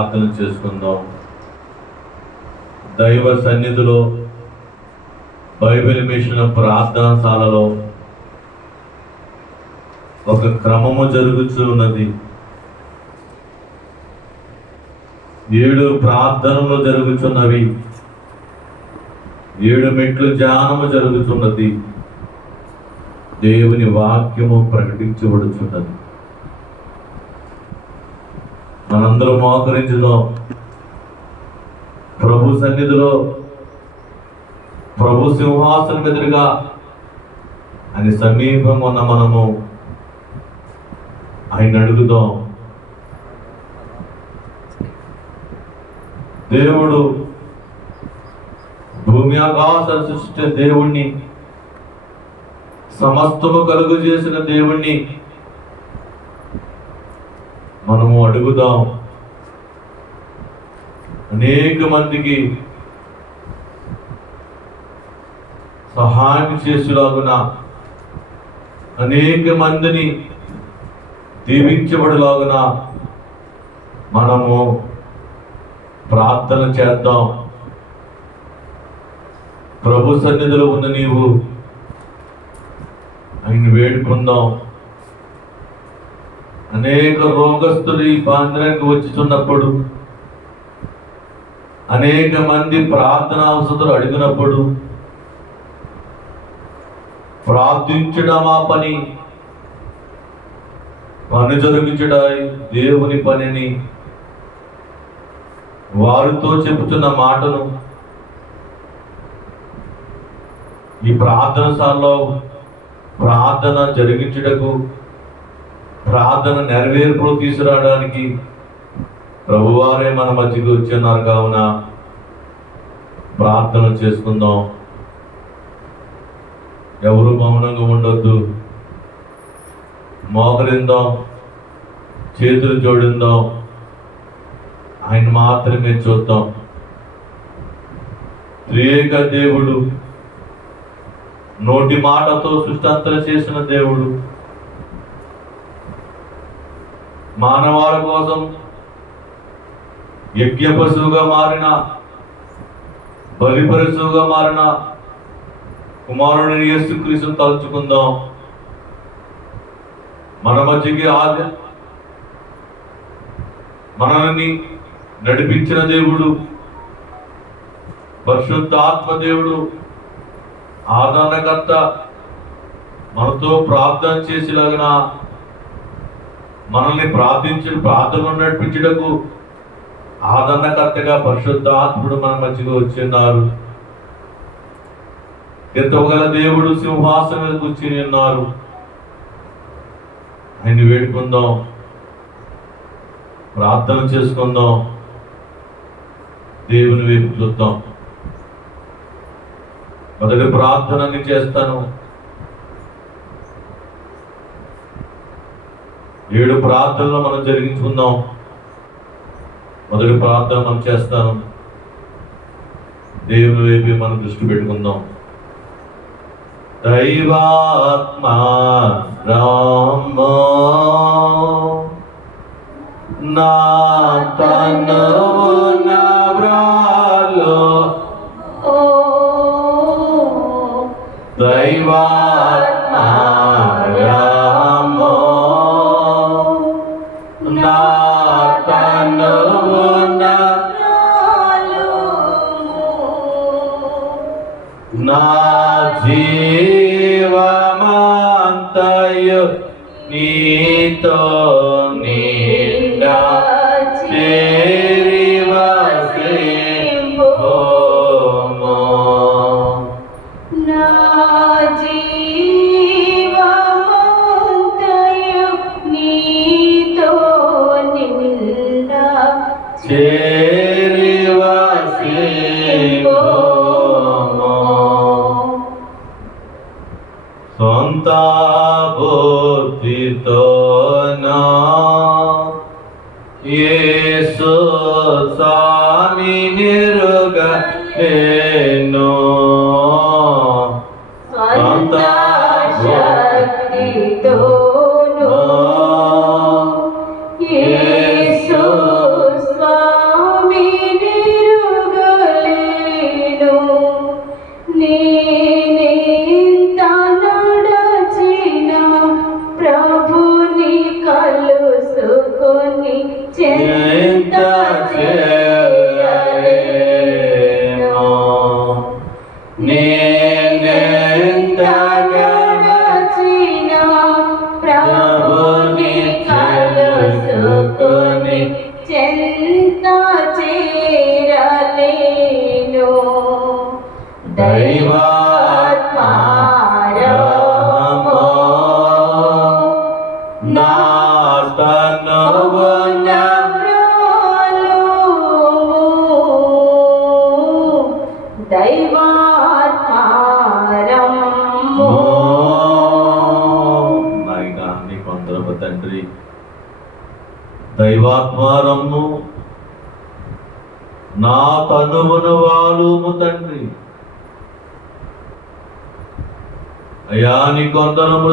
ప్రార్థన చేసుకుందాం. దైవ సన్నిధిలో బైబిల్ మిషన్ ప్రార్థనశాలలో ఒక క్రమము జరుగుతూ ఉన్నది. 7 ప్రార్థనలు జరుగుతున్నవి. 7 మెట్లు ధ్యానము జరుగుతున్నది. దేవుని వాక్యము ప్రకటించబడుతున్నది. మనందరం మోకరించుదాం. ప్రభు సన్నిధిలో, ప్రభు సింహాసనం ఎదురుగా ఆయన సమీపంగా ఉన్న మనము ఆయన అడుగుదాం. దేవుడు భూమి ఆకాశాలు సృష్టించిన దేవుణ్ణి, సమస్తము కలుగు చేసిన దేవుణ్ణి మనము అడుగుదాం. అనేక మందికి సహాయం చేసేలాగున, అనేక మందిని దీవించబడేలాగున మనము ప్రార్థన చేద్దాం. ప్రభు సన్నిధిలో ఉన్న నీవు ఆయన వేడుకుందాం. అనేక రోగస్తులు ఈ మందిరానికి వచ్చుతున్నప్పుడు, అనేక మంది ప్రార్థన అవసరాలు అడిగినప్పుడు, ప్రార్థించడం ఆ పని జరిగించడం దేవుని పనిని వారితో చెబుతున్న మాటను ఈ ప్రార్థనశాలలో ప్రార్థన జరిగించుటకు, ప్రార్థన నెరవేర్పులు తీసుకురావడానికి ప్రభువారే మన మధ్యకి వచ్చిన్నారు. కావున ప్రార్థన చేసుకుందాం. ఎవరు మౌనంగా ఉండొద్దు. మోకరిందాం, చేతులు జోడిందాం, ఆయన మాత్రమే చూద్దాం. త్రియేక దేవుడు, నోటి మాటతో సృష్టి చేసిన దేవుడు, మానవాల కోసం యజ్ఞ పశువుగా మారిన, బలి పశువుగా మారిన కుమారుని యేసుక్రీస్తును తలుచుకుందాం. మన మధ్యకి మనల్ని నడిపించిన దేవుడు, పరిశుద్ధ ఆత్మ దేవుడు, ఆదరణకర్త, మనతో ప్రార్థన చేసేలాగిన, మనల్ని ప్రార్థనలు నడిపించడకు ఆదరణకర్తగా పరిశుద్ధ ఆత్ముడు మన మధ్యలో వచ్చిన్నారు. ఎంతగల దేవుడు సింహాసనం మీద కూర్చుని ఉన్నారు. ఆయన వేడుకుందాం, ప్రార్థన చేసుకుందాం, దేవుని వైపు చూద్దాం. మొదటి ప్రార్థనని చేస్తాను. 7 ప్రార్థనలు మనం జరిగించుకుందాం. మొదటి ప్రార్థన మనం చేస్తాను. దేవుని వైపు మనం దృష్టి పెట్టుకుందాం. దైవాత్మ రామ నా తనువు నవ్రాలో, దైవాత్మ రామ నా తనువు నా జీవమంతయు నీతో నిండా చేరి వసింపుము. నా జీవమంతయు నీతో నిండా చేరి వసింపుము. సొంత బుద్ధితో నా యేసు స్వామి నిరుగలేను. స్వంత శక్తితోను యేసు స్వామి చేరలేను. నేనెంత గడచిన ప్రభుని కలుసుకొని చెంత చేరలేను. దైవాత్మారమో నా తనువున దైవాత్మారమో నాయనా నీకు వందనము తండ్రి. దైవాత్మారము నా తనువున వాలుము తండ్రి. అయ్యా నీకు వందనము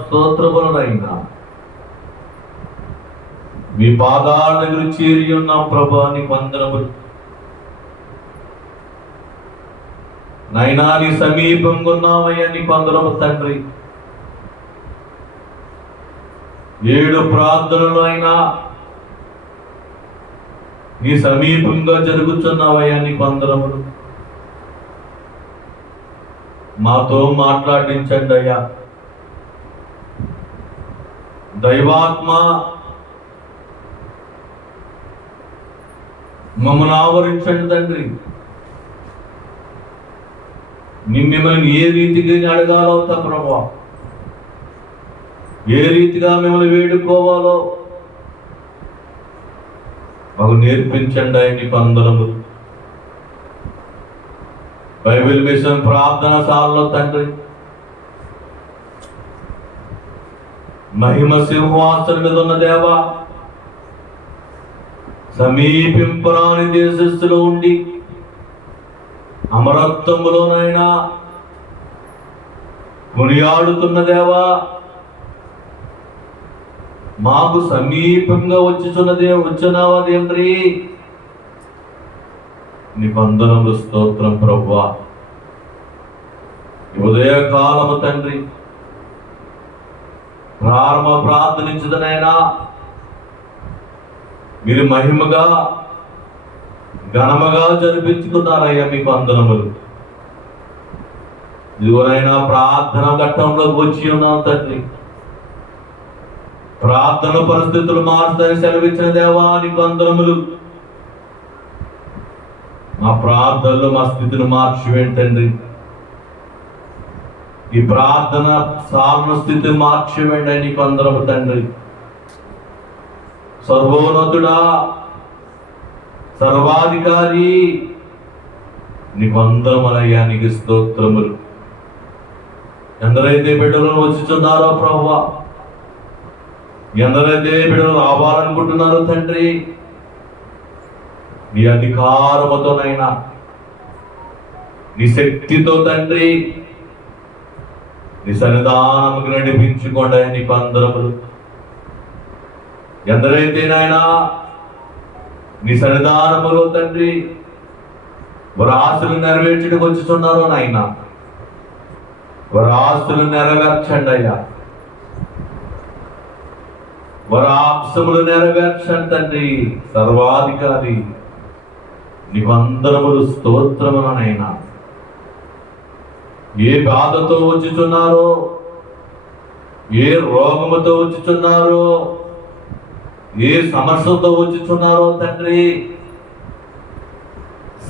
స్తోత్రములనైనా మీ పాదాల దగ్గర చేరి ఉన్నాం ప్రభా, నీకు వందనములు. నైనా నీ సమీపంగా ఉన్నామయ్యా, నీకు వందనము తండ్రి. 7 ప్రార్థనలు అయినా నీ సమీపంగా జరుగుతున్నావయ్యా, నీకు వందనములు. మాతో మాట్లాడించండి అయ్యా. దైవాత్మ మమ్మల్ని ఆవరించండి తండ్రి. మిమ్మల్ని ఏ రీతిగా అడగాలవుతా ప్రభా, ఏ రీతిగా మిమ్మల్ని వేడుకోవాలో మాకు నేర్పించండి అయ్యా, నీకు వందనములు. బైబిల్ మిషన్ ప్రార్థనశాలలో తండ్రి మహిమ సింహాసనం మీద ఉన్న దేవా, సమీపింపరాని దేశస్థులో ఉండి అమరత్వములోనైనా కొనియాడుతున్న దేవా, మాకు సమీపంగా వచ్చినావా తండ్రి. నీ వందనములు స్తోత్రం ప్రభువా. ఉదయకాలము తండ్రి ప్రారంభ ప్రార్థనించదనైనా మీరు మహిమగా ఘనముగా జరిపించుకున్నారయ్యా, మీకు వందనములు. ఇదిగోనైనా ప్రార్థన ఘట్టంలోకి వచ్చి ఉన్నాం తండ్రి. ప్రార్థన పరిస్థితులు మారుతాయని సెలవిచ్చిన దేవా, నీకు వందనములు. మా ప్రార్థనలు మా స్థితిని మార్చివేయండి తండ్రి. ఈ ప్రార్థన సాధారణ స్థితిని మార్చివేయండి, నీకు వందనము తండ్రి. సర్వోన్నతుడా, సర్వాధికారి, నీకు వందనములయ్యా, నీకు స్తోత్రములు. ఎందరైతే బిడ్డలు వచ్చుచున్నారో ప్రభువా, ఎందరైతే బిడ్డలు రావాలనుకుంటున్నారో తండ్రి, నీ అధికారముతోనైనా నీ శక్తితో తండ్రి నీ సన్నిధానముకు నడిపించుకోండి, నీకు వందనములు. ఎందరైతే నాయనా నీ సన్నిధానములో తండ్రి వారి ఆశలు నెరవేర్చడానికి వచ్చుతున్నారో నాయన, వారి ఆశలు నెరవేర్చండి అయ్యా, వారి ఆశములు నెరవేర్చండి తండ్రి. సర్వాధికారి, నీకు వందనములు స్తోత్రములనైనా. ఏ బాధతో వచ్చుచున్నారో, ఏ రోగముతో వచ్చుచున్నారో, ఏ సమస్యతో వచ్చుచున్నారో తండ్రి,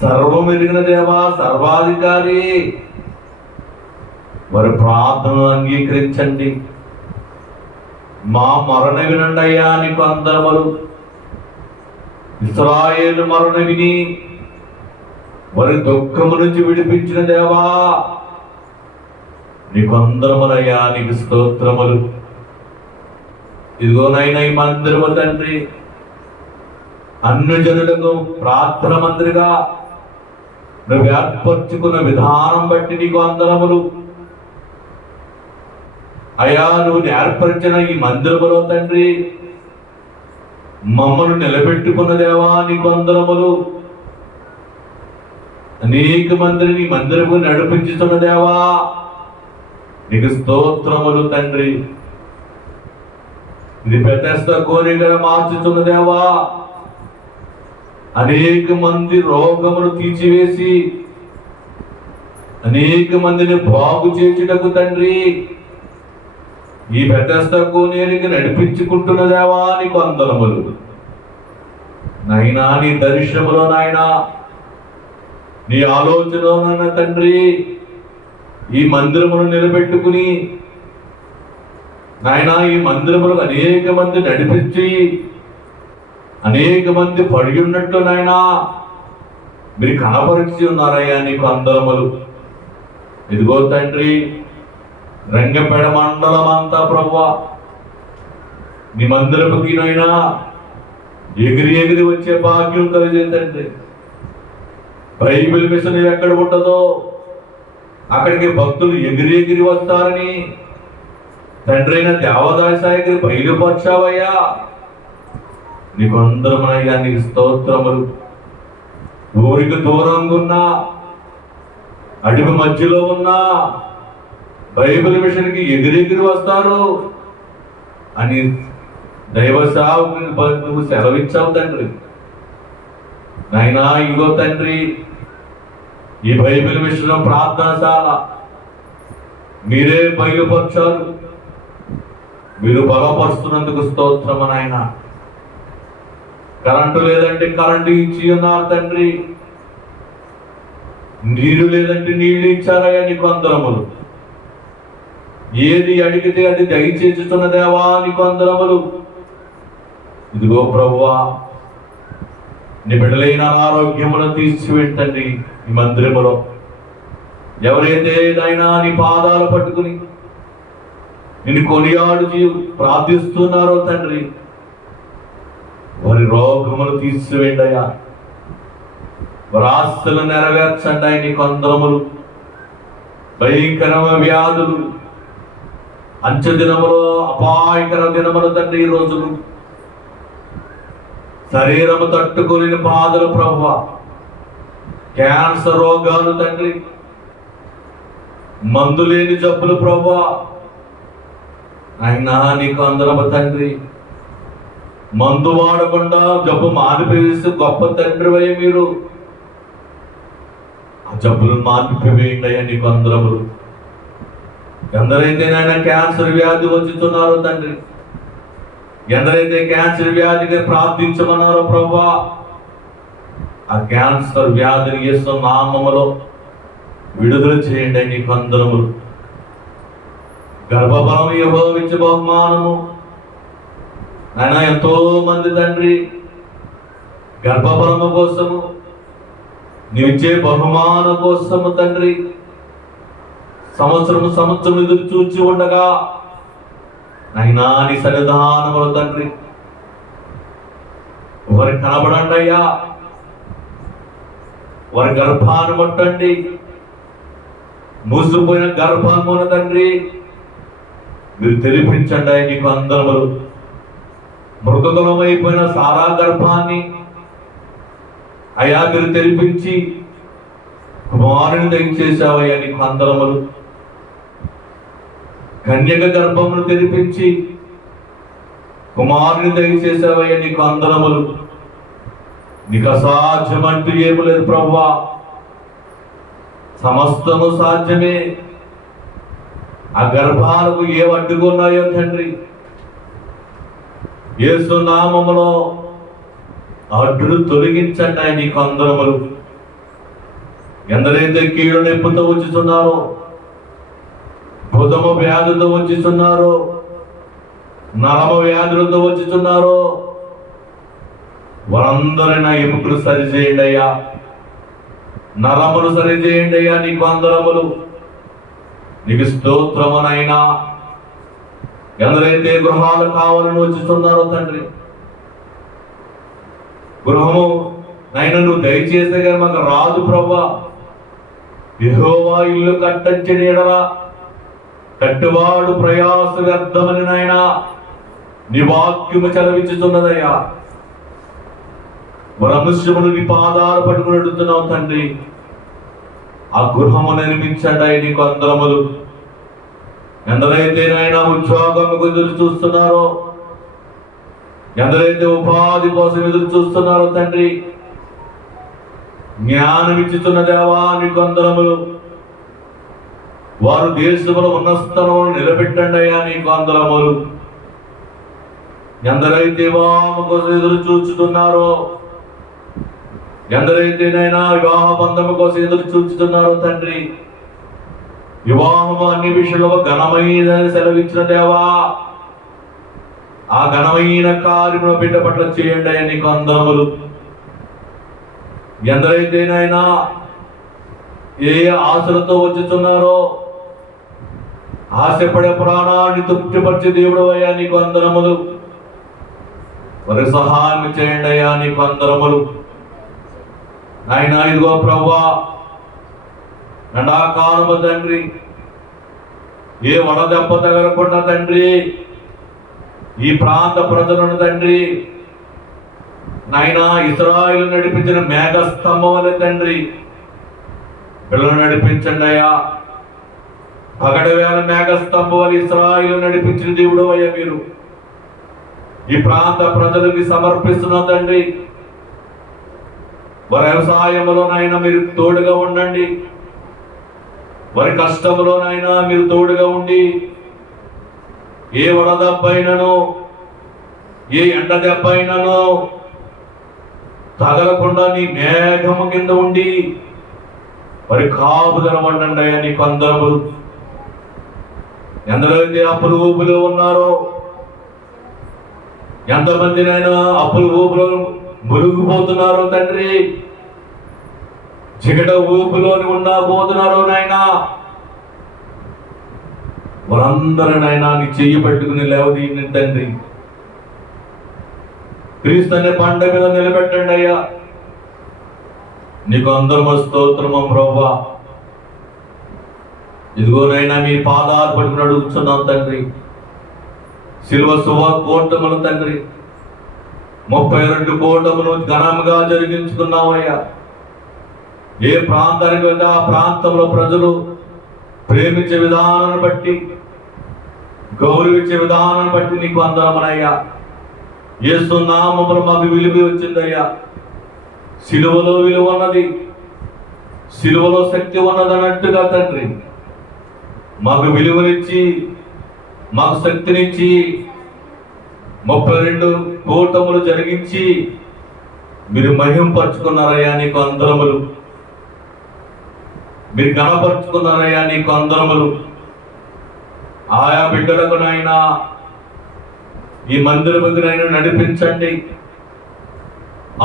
సర్వం ఎరిగిన దేవా, సర్వాధికారి, వారి ప్రార్థనలు అంగీకరించండి. మా మరణ వినండి అయ్యా, నీకు వందనములు. ఇశ్రాయేలు మరణ విని వారి దుఃఖము నుంచి విడిపించిన దేవా, నీకు వందనములయ్యా, నీకు స్తోత్రములు. ఇదిగోనైనా ఈ మందిరము తండ్రి అన్ని జనులకు ప్రార్థన మందిరిగా నువ్వు ఏర్పరచుకున్న విధానం బట్టి నీకు వందనములు అయ్యా. నువ్వు ఏర్పరిచిన ఈ మందిరములో తండ్రి మమ్మల్ని నిలబెట్టుకున్న దేవా, నీకు వందనములు. అనేక మందిని నీ మందిరము నడిపించుతున్న దేవా, నీకు స్తోత్రములు తండ్రి. ఇది బెతెస్దా కోరికగా మార్చుతున్న దేవా, అనేక మంది రోగములు తీర్చివేసి అనేక మందిని బాగు చేయుటకు తండ్రి ఈ బెతెస్దా కోనేరుకి నడిపించుకుంటున్న దేవా నీకు వందనములు. నాయనా నీ దర్శనములో నాయనా నీ ఆలోచనలో తండ్రి ఈ మందిరమును నిలబెట్టుకుని నాయనా ఈ మందిరములు అనేక మంది నడిపించి అనేక మంది పడి ఉన్నట్లు నాయనా మీరు కనపరిచి ఉన్నారయ్యా నీకు వందనములు. ఇదిగో తండ్రి రంగపేట మండలం అంతా ప్రభువా నీ మందిరపుకి నైనా ఎగిరి ఎగిరి వచ్చే భాగ్యం కలిగిందండి. బైబిల్ మిషన్ ఎక్కడ ఉంటుందో అక్కడికి భక్తులు ఎగిరి ఎగిరి వస్తారని తండ్రి అయిన దేవదాసాయకి బయలుపరిచావయ్యా నీకు అందరమనయ్యా నీకు స్తోత్రములు. ఊరికి దూరంగా ఉన్నా అడుగు మధ్యలో ఉన్నా బైబిల్ మిషన్కి ఎగిరెగిరి వస్తారు అని దైవ సేవకుని నువ్వు సెలవిచ్చావు తండ్రి. నాయనా ఇగో తండ్రి ఈ బైబిల్ మిషన్ ప్రార్థనశాల మీరే బయలుపరిచారు. మీరు బలపరుస్తున్నందుకు స్తోత్రము నాయన. కరెంటు లేదంటే కరెంటు ఇచ్చి ఉన్నారు తండ్రి. నీరు లేదంటే నీళ్లు ఇచ్చారయ్యా నీకు వందనములు. ఏది అడిగితే అది దయచేస్తున్న దేవా నీకు వందనములు. ఇదిగో ప్రభువా నీ బిడ్డలైన ఆరోగ్యములను తీర్చిపెట్టండి. ఈ మందిరములో ఎవరైతే నాయనా నీ పాదాలు పట్టుకుని నిన్ను కొనియాడు ప్రార్థిస్తున్నారో తండ్రి వారి రోగములు తీర్చివేయండియా. వారి ఆస్తులు నెరవేర్చండి నీకు వందనములు. భయంకరమైన వ్యాధులు అంచె దినములో అపాయకర దినములు తండ్రి ఈ రోజులు శరీరము తట్టుకోలేని బాధలు ప్రభువా, క్యాన్సర్ రోగాలు తండ్రి, మందు లేని జబ్బులు ప్రభువా అయినా నీకు అందరము తండ్రి. మందు వాడకుండా జబ్బు మానిపివేసి గొప్ప తండ్రి అయ్యా మీరు. ఆ జబ్బులను మానిపివేయండి అయ్యా నీకు అందరములు. ఎందరైతే నాయన క్యాన్సర్ వ్యాధి వచ్చుతున్నారో తండ్రి, ఎందరైతే క్యాన్సర్ వ్యాధిగా ప్రార్థించమన్నారో ప్రభువా ఆ క్యాన్సర్ వ్యాధిని యేసు నామములో విడుదల చేయండి నీకు వందనములు. గర్భఫలము యెహోవా ఇచ్చే బహుమానము. ఆయన ఎంతో మంది తండ్రి గర్భఫలము కోసము నీవిచ్చే బహుమానం కోసము తండ్రి సంవత్సరం ఎదురు చూచి ఉండగా అయినా నీ సన్నిధానములు తండ్రి వారి కనబడండి అయ్యా. వారి గర్భాన్ని ముట్టండి. మూసిపోయిన గర్భాన్ని తండ్రి మీరు తెరిపించండి అయ్యా నీకు అందరములు. మృతకులమైపోయిన సారా గర్భాన్ని అయ్యా మీరు తెరిపించి కుమారుని దయచేసావయ్యా నీకు అందరములు. కన్యక గర్భమును తెరిపించి కుమారుని దయచేసావయ్యా నీకు అందరములు. నీకు అసాధ్యమంటూ ఏమి లేదు ప్రభువా, సమస్తము సాధ్యమే. ఆ గర్భాలకు ఏ అడ్డుకున్నాయో తండ్రి యేసు నామములో అడ్డును తొలగించండి ఆయన నీకు అందరములు. ఎందరైతే కీడు నొప్పుతో వచ్చుతున్నారో, భుజము వ్యాధులతో వచ్చుతున్నారో, నరమ వ్యాధులతో వచ్చుతున్నారో వారందరైనా ఎముకలు సరిచేయండి అయ్యా, నరములు సరిచేయండి అయ్యా నీకు అందరములు. నీకు స్తోత్రమునైనా. ఎందరైతే గృహాలు కావాలని వచ్చుతున్నారో తండ్రి, గృహము నైనా నువ్వు దయచేస్తే కానీ మాకు రాదు ప్రభువా. యెహోవా ఇల్లు కట్టించని ఎడల కట్టువాడు ప్రయాస వ్యర్థమని నాయనా నీ వాక్యము చదివించుతున్నదయ్యా. వరముష్యమును నీ పాదాలు పట్టుకుని అడుగుతున్నావు తండ్రి. ఆ గృహము నిర్మించండి నీకు అందరములు. ఎందరైతే నాయనా ఉద్యోగం ఎదురు చూస్తున్నారో, ఎందరైతే ఉపాధి కోసం ఎదురు చూస్తున్నారో తండ్రి జ్ఞానమిచ్చుతున్న దేవా నీకు వందనములు. వారు దేశంలో ఉన్న స్థలమును నిలబెట్టండి అయ్యా నీకు వందనములు. ఎందరైతే వివాహం కోసం ఎదురు చూచుతున్నారో, ఎందరైతేనైనా వివాహ బంధము కోసం ఎదురు చూచుతున్నారో తండ్రి, వివాహము అన్ని విషయంలో ఘనమైనదని సెలవిచ్చిన దేవా, ఆ ఘనమైన కార్యమును బిడ్డ పట్ల చేయండి అయ్యా నీకు వందనములు. ఎందరైతేనైనా ఏ ఆశలతో వచ్చుతున్నారో, ఆశపడే ప్రాణాన్ని తృప్తిపరిచే దేవుడు అయ్యా నీకు వందనములు. వారి సహాయం చేయండి అయ్యా నీకు వందనములు. నాయన ఇదిగో ప్రభువా, ఎండాకాలము తండ్రి, ఏ వడదెబ్బ తగలకుండా తండ్రి ఈ ప్రాంత ప్రజలను తండ్రి నాయన ఇశ్రాయేలు నడిపించిన మేఘస్తంభం అనే తండ్రి పిల్లలు నడిపించండి అయ్యా. పగటి వేళ మేఘస్తంభం అని ఇశ్రాయేలు నడిపించిన దేవుడు అయ్యా మీరు. ఈ ప్రాంత ప్రజలకి సమర్పిస్తున్న తండ్రి, వారి వ్యవసాయంలోనైనా మీరు తోడుగా ఉండండి, వారి కష్టంలోనైనా మీరు తోడుగా ఉండి, ఏ వడదెబ్బైనను ఏ ఎండ దెబ్బైనను తగలకుండా నీ మేఘము కింద ఉండి వారి కాపుదల వండండి అయ్యా నీకు వందనములు. ఎందరైతే అప్పుల ఊపులో ఉన్నారో, ఎంతమందినైనా అప్పుల ఊపులో మునిగిపోతున్నారో తండ్రి, చిగట ఊపులోని ఉన్నా పోతున్నారో నాయనా, వారందరినైనా నీ చెయ్యి పెట్టుకుని లేవదీయండి తండ్రి. క్రీస్తు అనే పంట మీద నిలబెట్టండి అయ్యా నీకు అందరము స్తోత్రము ప్రభువా. ఇదిగోనైనా మీ పాదాలు పట్టుకుని అడుగుతున్నాం తండ్రి. శిలువ కోటములు తండ్రి 32 కోటములు ఘనంగా జరిగించుకున్నామయ్యా. ఏ ప్రాంతానికి వెళ్తే ఆ ప్రాంతంలో ప్రజలు ప్రేమించే విధానాన్ని బట్టి, గౌరవించే విధానాన్ని బట్టి నీకు వందనములయ్యా. యేసు నామములో మాకు విలువ వచ్చిందయ్యా. సిలువలో విలువ ఉన్నది, సిలువలో శక్తి ఉన్నది అన్నట్టుగా తండ్రి మాకు విలువనిచ్చి, మాకు శక్తినిచ్చి 32 కూటములు జరిగించి మీరు మహింపరుచుకున్నారయ్యా నీకు వందనములు. మీరు ఘనపరుచుకున్నారయ్యా నీకు వందనములు. ఆయా బిడ్డలకు నాయనా ఈ మందిరమునైనా నడిపించండి,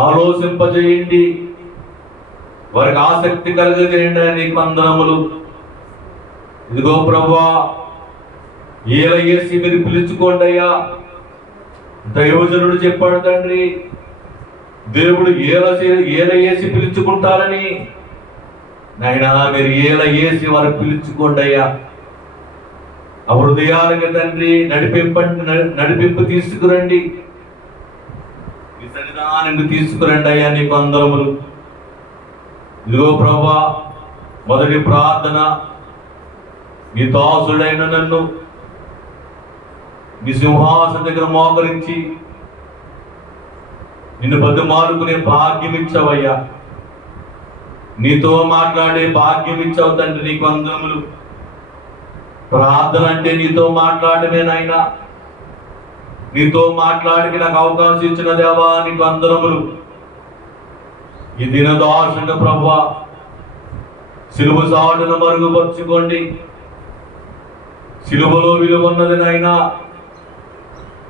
ఆలోచింపజేయండి, వారికి ఆసక్తి కలిగజేయండి నీకు వందనములు. ఇదిగో ప్రభువా, ఏల వేసి మీరు పిలుచుకోండి అయ్యా. దైవజనుడు చెప్పాడు తండ్రి, దేవుడు ఏల వేసి పిలుచుకుంటారని. నాయనా మీరు ఏల వేసి వారు పిలుచుకోండి అయ్యా. ఆ హృదయాలకి తండ్రి నడిపింపు తీసుకురండి, ఈ సన్నిధానానికి తీసుకురండి అయ్యా నీకు వందనములు. ఇదిగో ప్రభువా, మొదటి ప్రార్థన, నీ దాసుడైన నన్ను నీ సింహాసన దగ్గర మోకరించి నిన్ను బతిమాలుకునే భాగ్యం ఇచ్చావయ్యా. నీతో మాట్లాడే భాగ్యం ఇచ్చావు తండ్రి నీకు వందనములు. ప్రార్థన అంటే నీతో మాట్లాడమే నాయనా. నీతో మాట్లాడికి నాకు అవకాశం ఇచ్చిన దేవా నీకు వందనములు. ఈ దినదాసుని ప్రభువా, సిలువ సాటును మరుగుపరుచుకోండి. సిలువలో విలువ ఉన్నది నాయనా,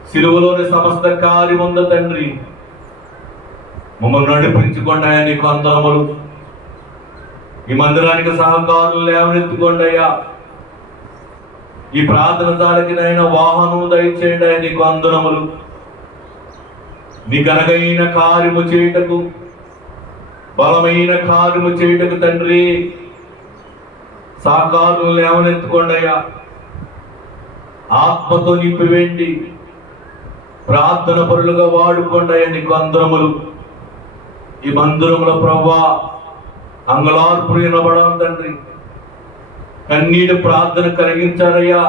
సిలువలోని సమస్త కార్యం ఉంది తండ్రి. మమ్మల్ని నడిపించుకోండి అయ్యా నీకు వందనములు. ఈ మందిరానికి సహకారులు లేవనెత్తుకోండి అయ్యా. ఈ ప్రార్థన స్థానికి నైనా వాహనం దయచేయండి అయ్యా నీకు వందనములు. నీ ఘనమైన కార్యము చేయుటకు, బలమైన కార్యము చేయుటకు తండ్రి సహకారులు లేవనెత్తుకోండి అయ్యా. ఆత్మతో నింపివేండి, ప్రార్థన పరులుగా వాడుకోండి అయ్యా నీకు వందనములు. ఈ మందిరములో ప్రభువా అంగలార్పులు వినబడాలి తండ్రి. కన్నీటి ప్రార్థన కలిగించారయ్యా.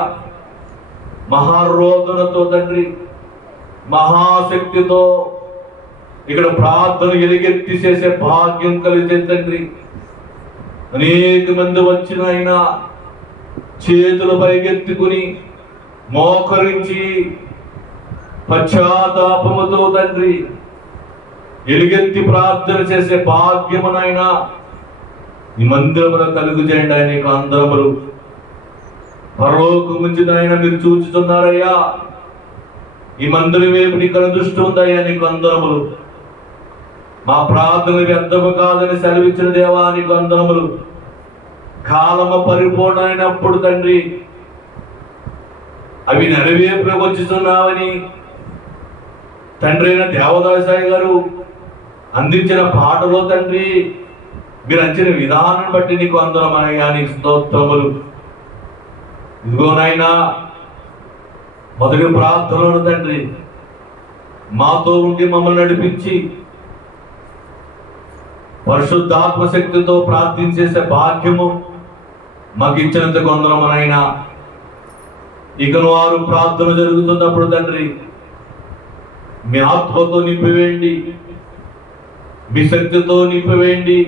మహారోదనతో తండ్రి, మహాశక్తితో ఇక్కడ ప్రార్థన ఎలుగెత్తి చేసే భాగ్యం కలిగే తండ్రి. అనేక మంది వచ్చిన ఆయన చేతులు పైకెత్తుకుని మోకరించి పశ్చాత్తాపముతో తండ్రి ఎలుగెత్తి ప్రార్థన చేసే భాగ్యమునైనా ఈ మందిరములో కలుగు చేయండి. ఆయన అందరములు పరలోకం నుంచి నాయన మీరు చూచుతున్నారయ్యా. ఈ మందిరం వైపు నీ కనుదృష్టి ఉందయ్యా. నీకు అందరములు. మా ప్రార్థన వ్యర్థము కాదని సెలవిచ్చిన దేవా నీకు అందరములు. కాలము పరిపూర్ణమైనప్పుడు తండ్రి అవి నెరవేర్పులకు వచ్చుతున్నావని తండ్రి అయిన దేవదాసాయి గారు అందించిన పాటలో తండ్రి మీరు అంచిన విధానం బట్టి నీకు అందరమనయ్యా. నీకు స్తోత్రములు. ఇదిగోనైనా మొదటి ప్రార్థనలు తండ్రి మాతో ఉండి మమ్మల్ని నడిపించి పరిశుద్ధాత్మ శక్తితో ప్రార్థించేసే భాగ్యము మాకు ఇచ్చినందుకు వందనమునైనా. ఇకను వారు ప్రార్థన జరుగుతున్నప్పుడు తండ్రి మీ ఆత్మతో నింపివేయండి, మీ శక్తితో నింపివేయండి,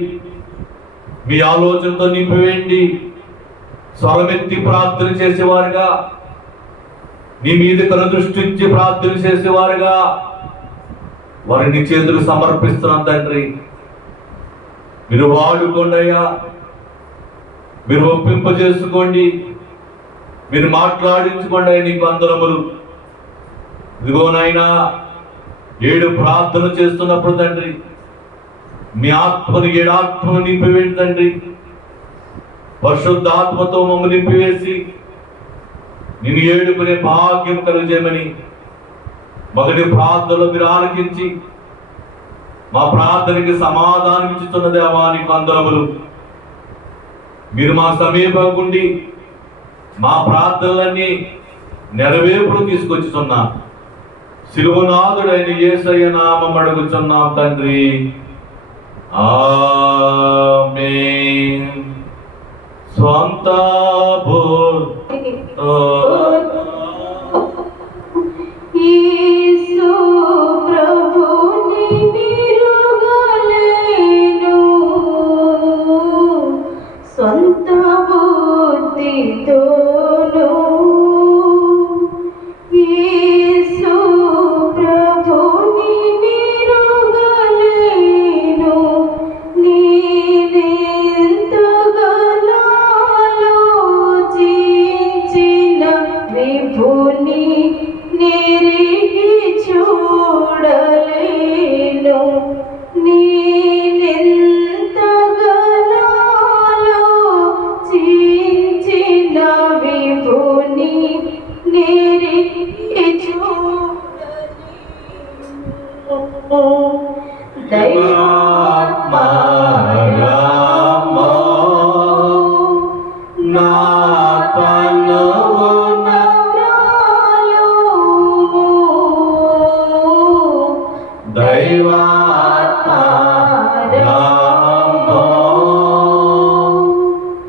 మీ ఆలోచనతో నింపివేయండి. స్వరమెత్తి ప్రార్థన చేసేవారుగా, మీ మీద కనుదృష్టించి ప్రార్థన చేసేవారుగా వారిని చేతులు సమర్పిస్తున్నాం తండ్రి. మీరు వాడుకోండి అయ్యా. మీరు ఒప్పింపజేసుకోండి, మీరు మాట్లాడించుకోండి అయ్యా. నీకు అందరములు. ఇదిగోనైనా 7 ప్రార్థన చేస్తున్నప్పుడు తండ్రి మీ ఆత్మను 7 ఆత్మను నింపివేయండి తండ్రి. పరిశుద్ధాత్మతో మమ్మల్ని నింపివేసి నిన్ను ఏడుకునే భాగ్యం కలుగజేయమని మొదటి ప్రార్థనలో మీరు ఆలకించి మా ప్రార్థనకి సమాధానం ఇచ్చుతున్న దేవా నీకు అందరములు. మీరు మా సమీపంగుండి మా ప్రార్థనలన్నీ నెరవేర్పులు తీసుకొచ్చుతున్నా శిలువనాథుడైన యేసయ్య నామం అడుగుచున్నాం తండ్రి. ఆమేన్. స్వంత యేసు ప్రభుని నిరుగలేను, స్వంత బుద్ధితోను. యేసు ప్రభుని నిరుగలేను, నేనెంతగానో ఆలోచించిన విభుని నెరిగి చూడలేను. నేనెంతగానో ఆలోచించిన విభుని నెరిగి చూడలేను. దైవాత్మ రామో నా తనువున దైవాత్మ రామో.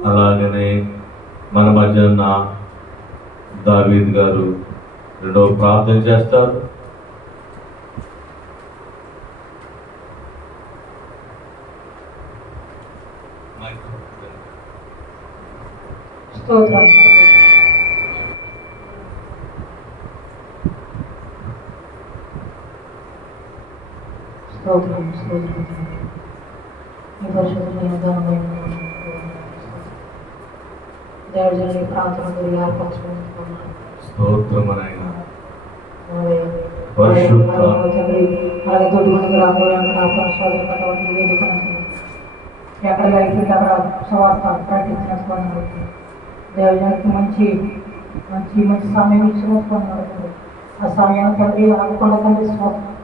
అలాగనే మన మధ్యన దావీద్ గారు 2వ ప్రార్థన చేస్తారు. స్తోత్రం. స్తోత్రం స్తోత్రం. మీ పరిశుద్ధమైన ఘనమైన దేవుని ప్రార్థన గురించి ఏర్పరచుకుంటున్నాను. స్తోత్రమనైనా పరిశుద్ధ తండ్రి, అలాగే తోటి రాబోయేటువంటి వేదికను ఎక్కడ లైఫ్ అక్కడ సువార్త ప్రకటించినటువంటి దేవునికి మంచి మంచి మంచి సమయం ఇచ్చినటువంటి ఆ సమయాన్ని తండ్రి ఆగకుండా తండ్రి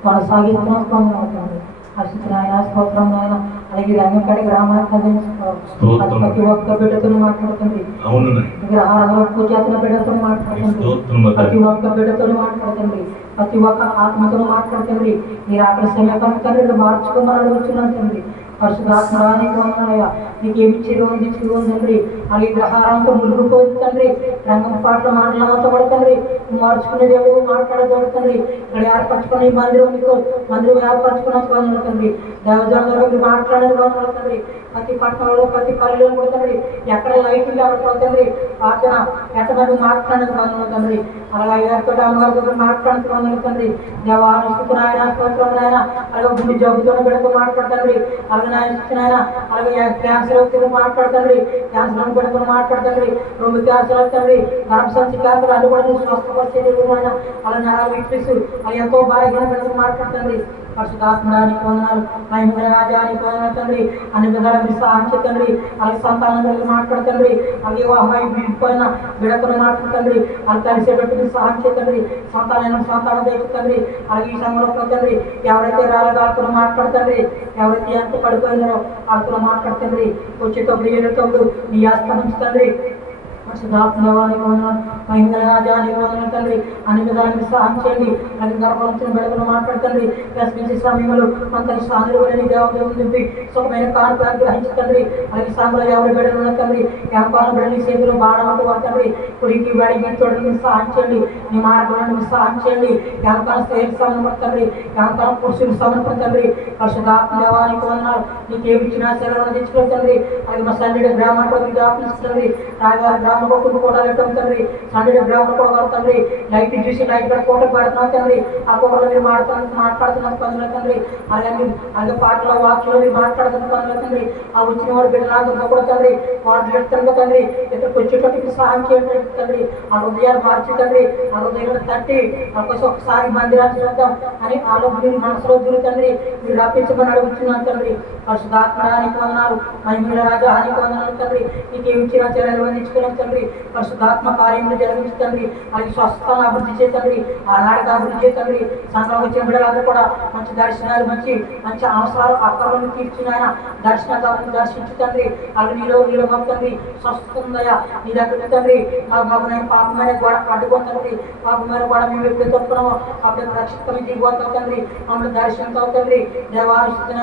కొనసాగిస్తున్నటువంటి అశుద్ధమైన స్తోత్రం నాయన. అలాగే రంగంపేట గ్రామానికి ప్రతి ఒక్క బిడ్డతో మాట్లాడుతుంది, విగ్రహాల పూజాతుల బిడ్డతో మాట్లాడుతుంది, ప్రతి ఒక్క బిడ్డతో మాట్లాడుతుంది, ప్రతి ఒక్క ఆత్మతో మాట్లాడుతుంది. మీరు అక్కడ సమీపం తండ్రి మార్చుకోమని అడుగుతున్నాను తండ్రి. పరిశుద్ధాత్మడానికి వందనాలయ్యా. నీకేమి చిరువంది తండ్రి. అలాగే గ్రహారంతో మునిగిపోయింది తండ్రి. రంగం పాటలు మాటలతో కూడా తండ్రి మార్చుకునే దేవుడు మాట్లాడగలడు తండ్రి. ఇక్కడ ఏర్పరచుకుని మందిరం ఏర్పరచుకున్నందుకు వందనాలు తండ్రి. దేవజనంలో మీరు మాట్లాడేది వందనాలు తండ్రి. ప్రతి పట్టణంలో ప్రతి పల్లెలో కూడా తండ్రి ఎక్కడ లైట్లు లేకపోతే తండ్రి ప్రార్థన ఎక్కడ మాట్లాడేది వందనాలు తండ్రి. అలాగే ఏర్పడి అమ్మగారి దగ్గర మాట్లాడుతూ వందనాలు తండ్రి. దేవానుస్థితున్న ఆయన స్తోత్రం ఆయన. అలాగే గుండె జబ్బుతో బిడ్డతో మాట్లాడతండ్రి. అలాగే నాయన అలాగే క్యాన్సర్ వ్యక్తులు మాట్లాడతండ్రి. క్యాన్సర్ బిడ్డతో మాట్లాడతండ్రి. రొమ్ము క్యాన్సర్ తండ్రి. గర్భసంచి క్యాన్సర్ అది కూడా స్వస్థపరిచేది ఆయన. అలా నరాల విక్రీస్ అవి ఎంతో బాగా బిడ్డతో మాట్లాడుతండి. పరిశుద్ధాత్మడానికి వందనాలు. మహిమ రాజానికి వందనాలు తండ్రి. అన్ని విధాల మీరు సహాయం తండ్రి. అలాగే సంతానం మాట్లాడుతండ్రి. అలాగే అమ్మాయి బిడ్డపోయిన బిడ్డతో మాట్లాడుతండ్రి. అది కలిసేటట్టు మీరు సహాయం తండ్రి. సంతానం తెచ్చుతండ్రి. అలాగే ఈ సంఘంలో తండ్రి ఎవరైతే రాలేదో మాట్లాడుతండ్రి. ఎవరైతే ఎంత పడిపోయిందో వాళ్ళతో మాట్లాడుతండ్రి. వచ్చేటప్పుడు ఏళ్ళేటప్పుడు నీ ఆస్థానం తండ్రి. మహిళ రాజానికి వందనాలు తండ్రి. అన్ని విధానికి సహాయం చేయండి. అలాగే గర్భవతిని బిడ్డలను మాట్లాడుతండి. ప్రశ్నించే సమయంలో మన సాధులు దేవదేవులు నింపి సుఖమైన కానుక గ్రహించండి. అలాగే సాంబలో ఎవరి బిడ్డలు ఉన్న తండ్రి వ్యాపార బిడ్డని చేతిలో బాడమంటూ తండ్రి కుడికి బడికి చూడండి సహాయం చేయండి. నీ మార్గాలను సహాయం చేయండి. వ్యాపార స్త్రీలకు సమర్పడండి. వ్యాపార పురుషులకు సమర్పడండి. పరిశుద్ధాత్మ దేవానికి వందనాలు. నీకేమి ఇచ్చినా శరీరం తెచ్చుకోండి. అలాగే మా సండే గ్రామంలో జ్ఞాపనిస్తుంది. రాయవారి గ్రామం కూడా తండ్రి. సండే గ్రామం కూడా తండ్రి లైట్ చూసి లైట్ కోట పెడుతున్నాం తండ్రి. ఆ కోటలో మీరు మాట్లాడుతున్నారు పనులు తండ్రి. అలాగే పాటల వాక్యంలో మీరు మాట్లాడుతున్న పనులు తండ్రి. ఆ వచ్చిన వాడు బిడ్డలందరూ కూడా తండ్రి వాడు చెప్తాను తండ్రి. ఇక్కడికి వచ్చేటట్టుకు సహాయం చేయండి తండ్రి. ఆ హృదయాలు మార్చి తండ్రి. ఆ హృదయాలు తట్టి వాళ్ళకోసం ఒకసారి మందిరాన్ని చూద్దాం అని ఆలోచన మనసులో దూరు తండ్రి. మీరు రప్పించమని అడుగుతున్నాను తండ్రి. పరిశుద్ధాత్మడానికి వందనాలు. మహిళ రాజానికి వందనాలు తండ్రి. నీకేమి ఇచ్చినా చర్యలు అందించుకున్నాం తండ్రి. పరిశుద్ధాత్మ కార్యములు జరిగించండి. అలాగే స్వస్థతను అభివృద్ధి చేయండి. ఆనాటికి అభివృద్ధి చేయండి. సంఘం వచ్చిన బిడ్డలందరూ కూడా మంచి దర్శనాలు మంచి అవసరాలు అక్కర్లను తీర్చిన దర్శనాలను దర్శించుతండి. అలాగే నీలో పంపండి. స్వస్థత ఉందయా నీ దగ్గర తండ్రి. నేను పాపమైన గోడ అడ్డుకుంటుంది. పాపమైన గోడ మేము ఎప్పుడు తప్పుతున్నామో అప్పుడు రక్షితం దిగిపోతాం తండ్రి. మమ్మల్ని దర్శనం అవుతుంది. దేవాలయ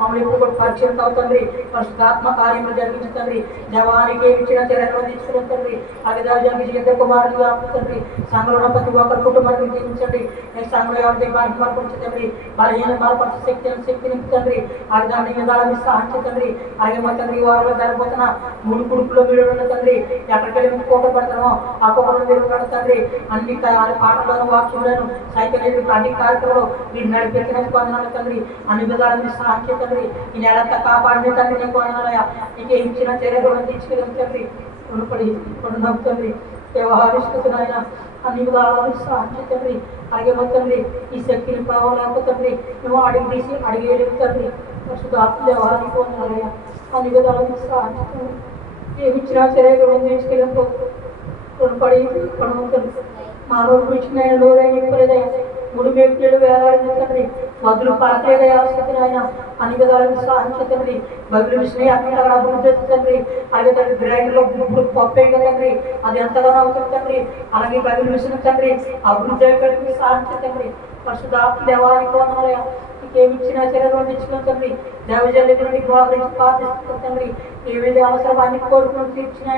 మమ్మల్ని ఎప్పుడు కూడా పరిచయం అవుతుంది. పరిశుద్ధాత్మ కార్యములు జరిగించండి. దేవానికి ఏమి ఇచ్చిన చర్యలు తీసుకుని అవిధానికి కుమారులు ఆపుతండి. సంఘంలో ప్రతి ఒక్కరి కుటుంబాన్ని జీవించండి. సంఘంలో ఎవరి బలపరచండి. బలహీన బలపరిచే శక్తి నింపుతండి. అది దాని విధాలు సహాయించండి. అలాగే మా తండ్రి వారిలో జరగబోతున్న మూడు కుడుపులో మీరు తండ్రి. ఎక్కడికి వెళ్ళి మేము కోట పడతామో ఆ కోటలో మీరు పడతండి. అన్ని పాటలను వాక్యములను సైకిల్ అన్ని కార్యక్రమాలు మీరు నడిపించినందుకు వందనాలు తండ్రి. అన్ని విధాలు మీరు సహాయించండి. ఈ నెలంతా కాపాడిన తండ్రి నీకు వందనాలయ్యా. నీకు ఇచ్చిన చర్యలు తీసుకెళ్ళండి. నమ్ముతండి వ్యవహరిస్తున్నాయన అన్ని విధాలు సహాయించండి. అలాగే మొత్తండి ఈ శక్తిని కావాలేకపోతండి. నువ్వు అడిగి తీసి అడిగేలుగుతండి. పరిశుద్ధాత్మ వ్యవహారానికి వందనాలయ్యా. అన్ని విధాలు సహాయించండి. ఏమి ఇచ్చినా చర్యలు తీసుకెళ్ళిపో రుణపడి కొనవుతుంది. మానవుడు ఇచ్చిన నోరైనా ఇప్పలేదయ్యా. మూడు వ్యక్తులు వేలాడిన తండ్రి. బదులు పలకలేదయ్యా స్థితిని ఆయన అన్ని విధాలను సహాయించండి. బదులు విషయం అక్కడ అభివృద్ధి తండ్రి. అలాగే తండ్రి గ్రైండర్లో ఇప్పుడు పప్పే కదండి అది ఎంతగానో అవుతుంది తండ్రి. అలాగే బదులు విషయం తండ్రి అభివృద్ధి అయ్యేటట్టు సహాయించండి. పరిశుద్ధాత్మ దేవానికి వందనాలయ్యా. నీకేమి ఇచ్చినా చర్యలు అందించుకున్న తండ్రి. దేవజల్లి నుండి గౌరవించి ప్రార్థిస్తున్న తండ్రి. ఏవేది అవసరం అన్ని కోరుకుని తీర్చిన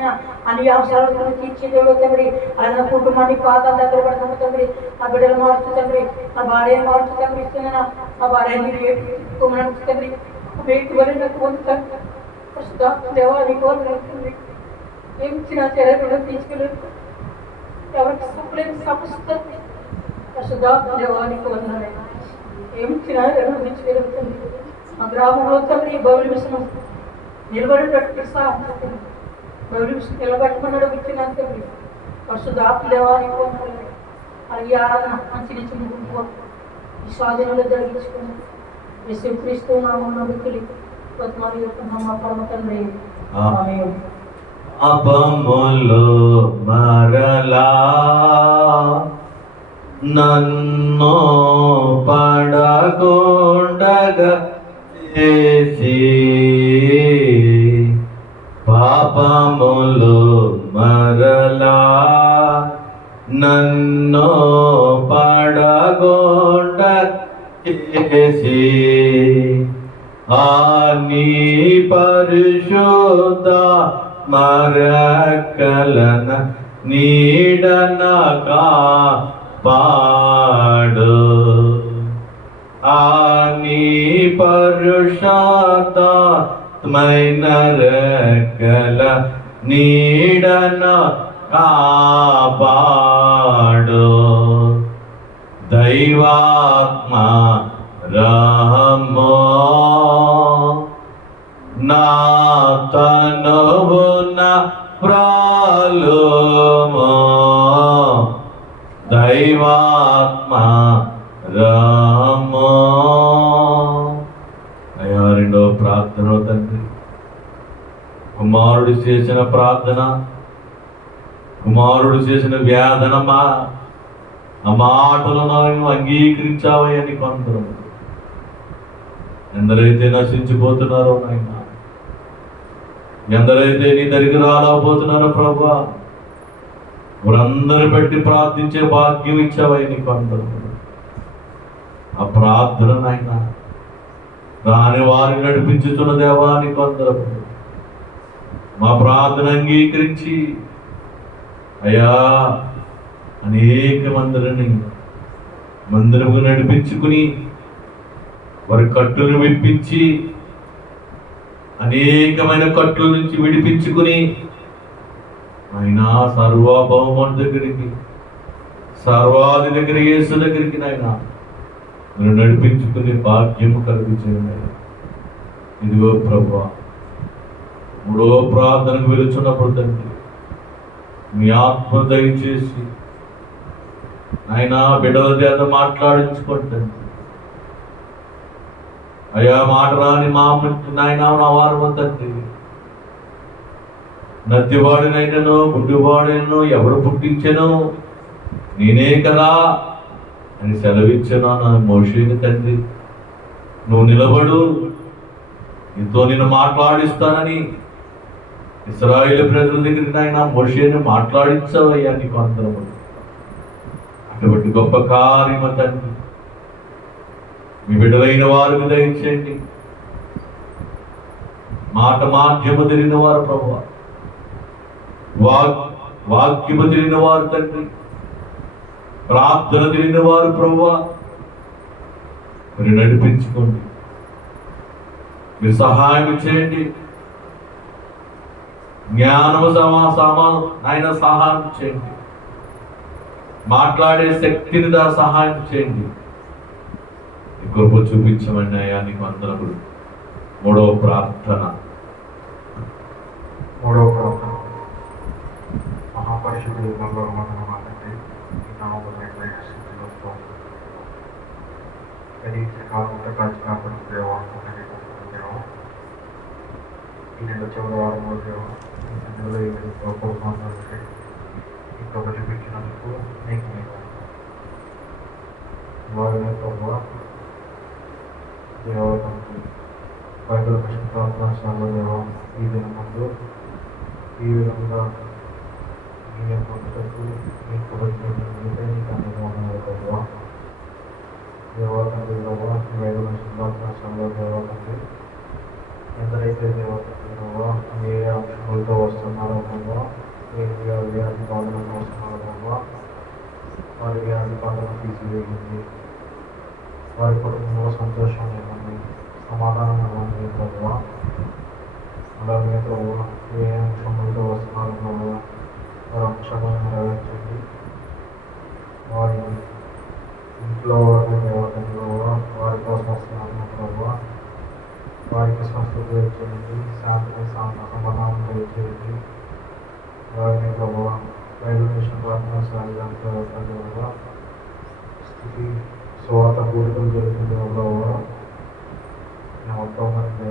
అన్ని అవసరాలను తీర్చి దేవుడు తండ్రి. అలాగే కుటుంబాన్ని పాదాల దగ్గర పడుతున్న తండ్రి. నా బిడ్డలు మార్చుతండ్రి. నా భార్య మార్చుతండ్రి. ఇస్తున్నా నా భార్య తండ్రి వేటి వల్ల పొందుతాను. దేవానికి వందనాలు. ఏమి ఇచ్చినా చర్యలు తీసుకెళ్ళి ఎవరికి సపలేదు సమస్తుంది. పరిశుద్ధాత్మ దేవానికి వందనాలయ్యా. ఏమి ఇచ్చినా ఎవరు తీసుకెళ్ళుతుంది. మా గ్రామంలో తండ్రి బౌలి విషయం నిలబడేటట్టు సహాయం బౌలి విషయం నిలబెట్టమన్నాడు ఇచ్చిన తండ్రి. పరిశుద్ధాత్మ దేవానికి వందనాలయ్యా. అలాగే ఆరాధన మంచి నుంచి ముందుకు ఈ స్వాధీనంలో జరిగించుకుని యేసుక్రీస్తు నామమున నమ్మికులి వర్తమానం యొక్క మా పరమ తండ్రి ఆమేన్. అపములు మరలా నన్ను పడగొండగా చేసి పాపములు మరలా నన్ను పడగొండ చేసి నీ పరిశుద్ధ మరకలన నీడన కాపాడు నీ పరుషాత్మైన రెక్కల నీడన కాపాడు దైవాత్మ రహమో నా తనువున ప్రాలుమో దైవాత్మ రహమో. అయ్యా రెండో ప్రార్థన తండ్రి, కుమారుడు చేసిన ప్రార్థన, కుమారుడు చేసిన వేదనమా ఆ మాటలను అంగీకరించావయ్యా నీకు అందరం. ఎందరైతే నశించిపోతున్నారో నాయన, ఎందరైతే నీ దగ్గర రాలేకపోతున్నారో ప్రభా, వారందరిని బట్టి ప్రార్థించే భాగ్యం ఇచ్చావయ్యా నీకు అందరం. ఆ ప్రార్థన నాయన రాని వారిని నడిపించుతున్న దేవా నీకు అందరం. మా ప్రార్థన అంగీకరించి అయ్యా అనేక మందిరము నడిపించుకుని వారి కట్టులను విప్పించి అనేకమైన కట్టుల నుంచి విడిపించుకుని ఆయన సర్వభౌముడి దగ్గరికి, సర్వాది దగ్గర, యేసు దగ్గరికి నాయన మీరు నడిపించుకునే భాగ్యము కలిగించండి. ఇదిగో ప్రభువా, మూడో ప్రార్థనకు వెలుచున్నప్పుడు తండ్రి మీ ఆత్మ దయచేసి ఆయన బిడ్డల చేత మాట్లాడించుకోండి. అయ్యా మాట రాని మా నాయన నా వారు తండ్రి, నత్తివాడినైనను గుడ్డివాడైనను ఎవరు పుట్టించెను నేనే కదా అని సెలవిచ్చాను నా మోషేని తండ్రి. నువ్వు నిలబడు, నీతో నేను మాట్లాడిస్తానని ఇశ్రాయేలు ప్రజల దగ్గరికి ఆయన మోషేని మాట్లాడించావయ్యా నీకు అందరము. అటువంటి గొప్ప కార్యము తండ్రి మీ బిడ్డలైన వారికి దయచేయండి. మాట మాధ్యము తెలియని వారు ప్రభువా, వాక్యము తెలియని వారు తండ్రి, ప్రార్థన తెలియని వారు ప్రభువా, మీరు నడిపించుకోండి, మీరు సహాయం చేయండి. జ్ఞానము ఆయన సహాయం చేయండి, మాట్లాడే శక్తిని సహాయం చేయండి. కృప చూపించమని అయ్యా నీకు అందరూ. మూడవ ప్రార్థన మహాపరిషుడు కాల్చిన దేవా ఈ నెల చివరి వారంలో దేవా ఈ కృప చూపించినందుకు నీకు వారిని ప్రభావ దేవానికి బైబిల్ మిషన్ ప్రార్థనాశాలలో దేవా ఈ దిన ముందు ఈ విధంగా మీ పొందుటకు మీ కృప చూపించినందుకే నీకు అనుభవమైన ప్రభావ దేవాతండ్రి ప్రభావ బైబిల్ మిషన్ ప్రార్థనాశాలలో దేవాతండ్రి ఎందరైతే దేవాతండ్రి ప్రభావ ఏ అంశాలతో వస్తున్నారో ప్రభావ, ఏ వ్యాధి బాధలతో వస్తున్నారో ప్రభావ, వారి వ్యాధి బాధలను తీసివేయండి. వారి కుటుంబంలో సంతోషం ఇవ్వండి, సమాధానం ఇవ్వండి ప్రభావ. అలాగే ప్రభావ ఏ అంశములతో వస్తున్నారో ప్రభావ, వారి అంశాలను నెరవేర్చండి. వారి ఇంట్లో వారి దేవతని ప్రభావ వారి కోసం వస్తున్నారో ప్రభావ, వారికి స్వస్థత చేయండి, శాంతిని సమాధానం చేయండి. వారిని ప్రభావ బైబిల్ మిషన్ ప్రార్థనాశాలంతా ప్రభావ స్థితి స్వాత కూడికలు జరుగుతుంది ప్రభావ. మొత్తం మంది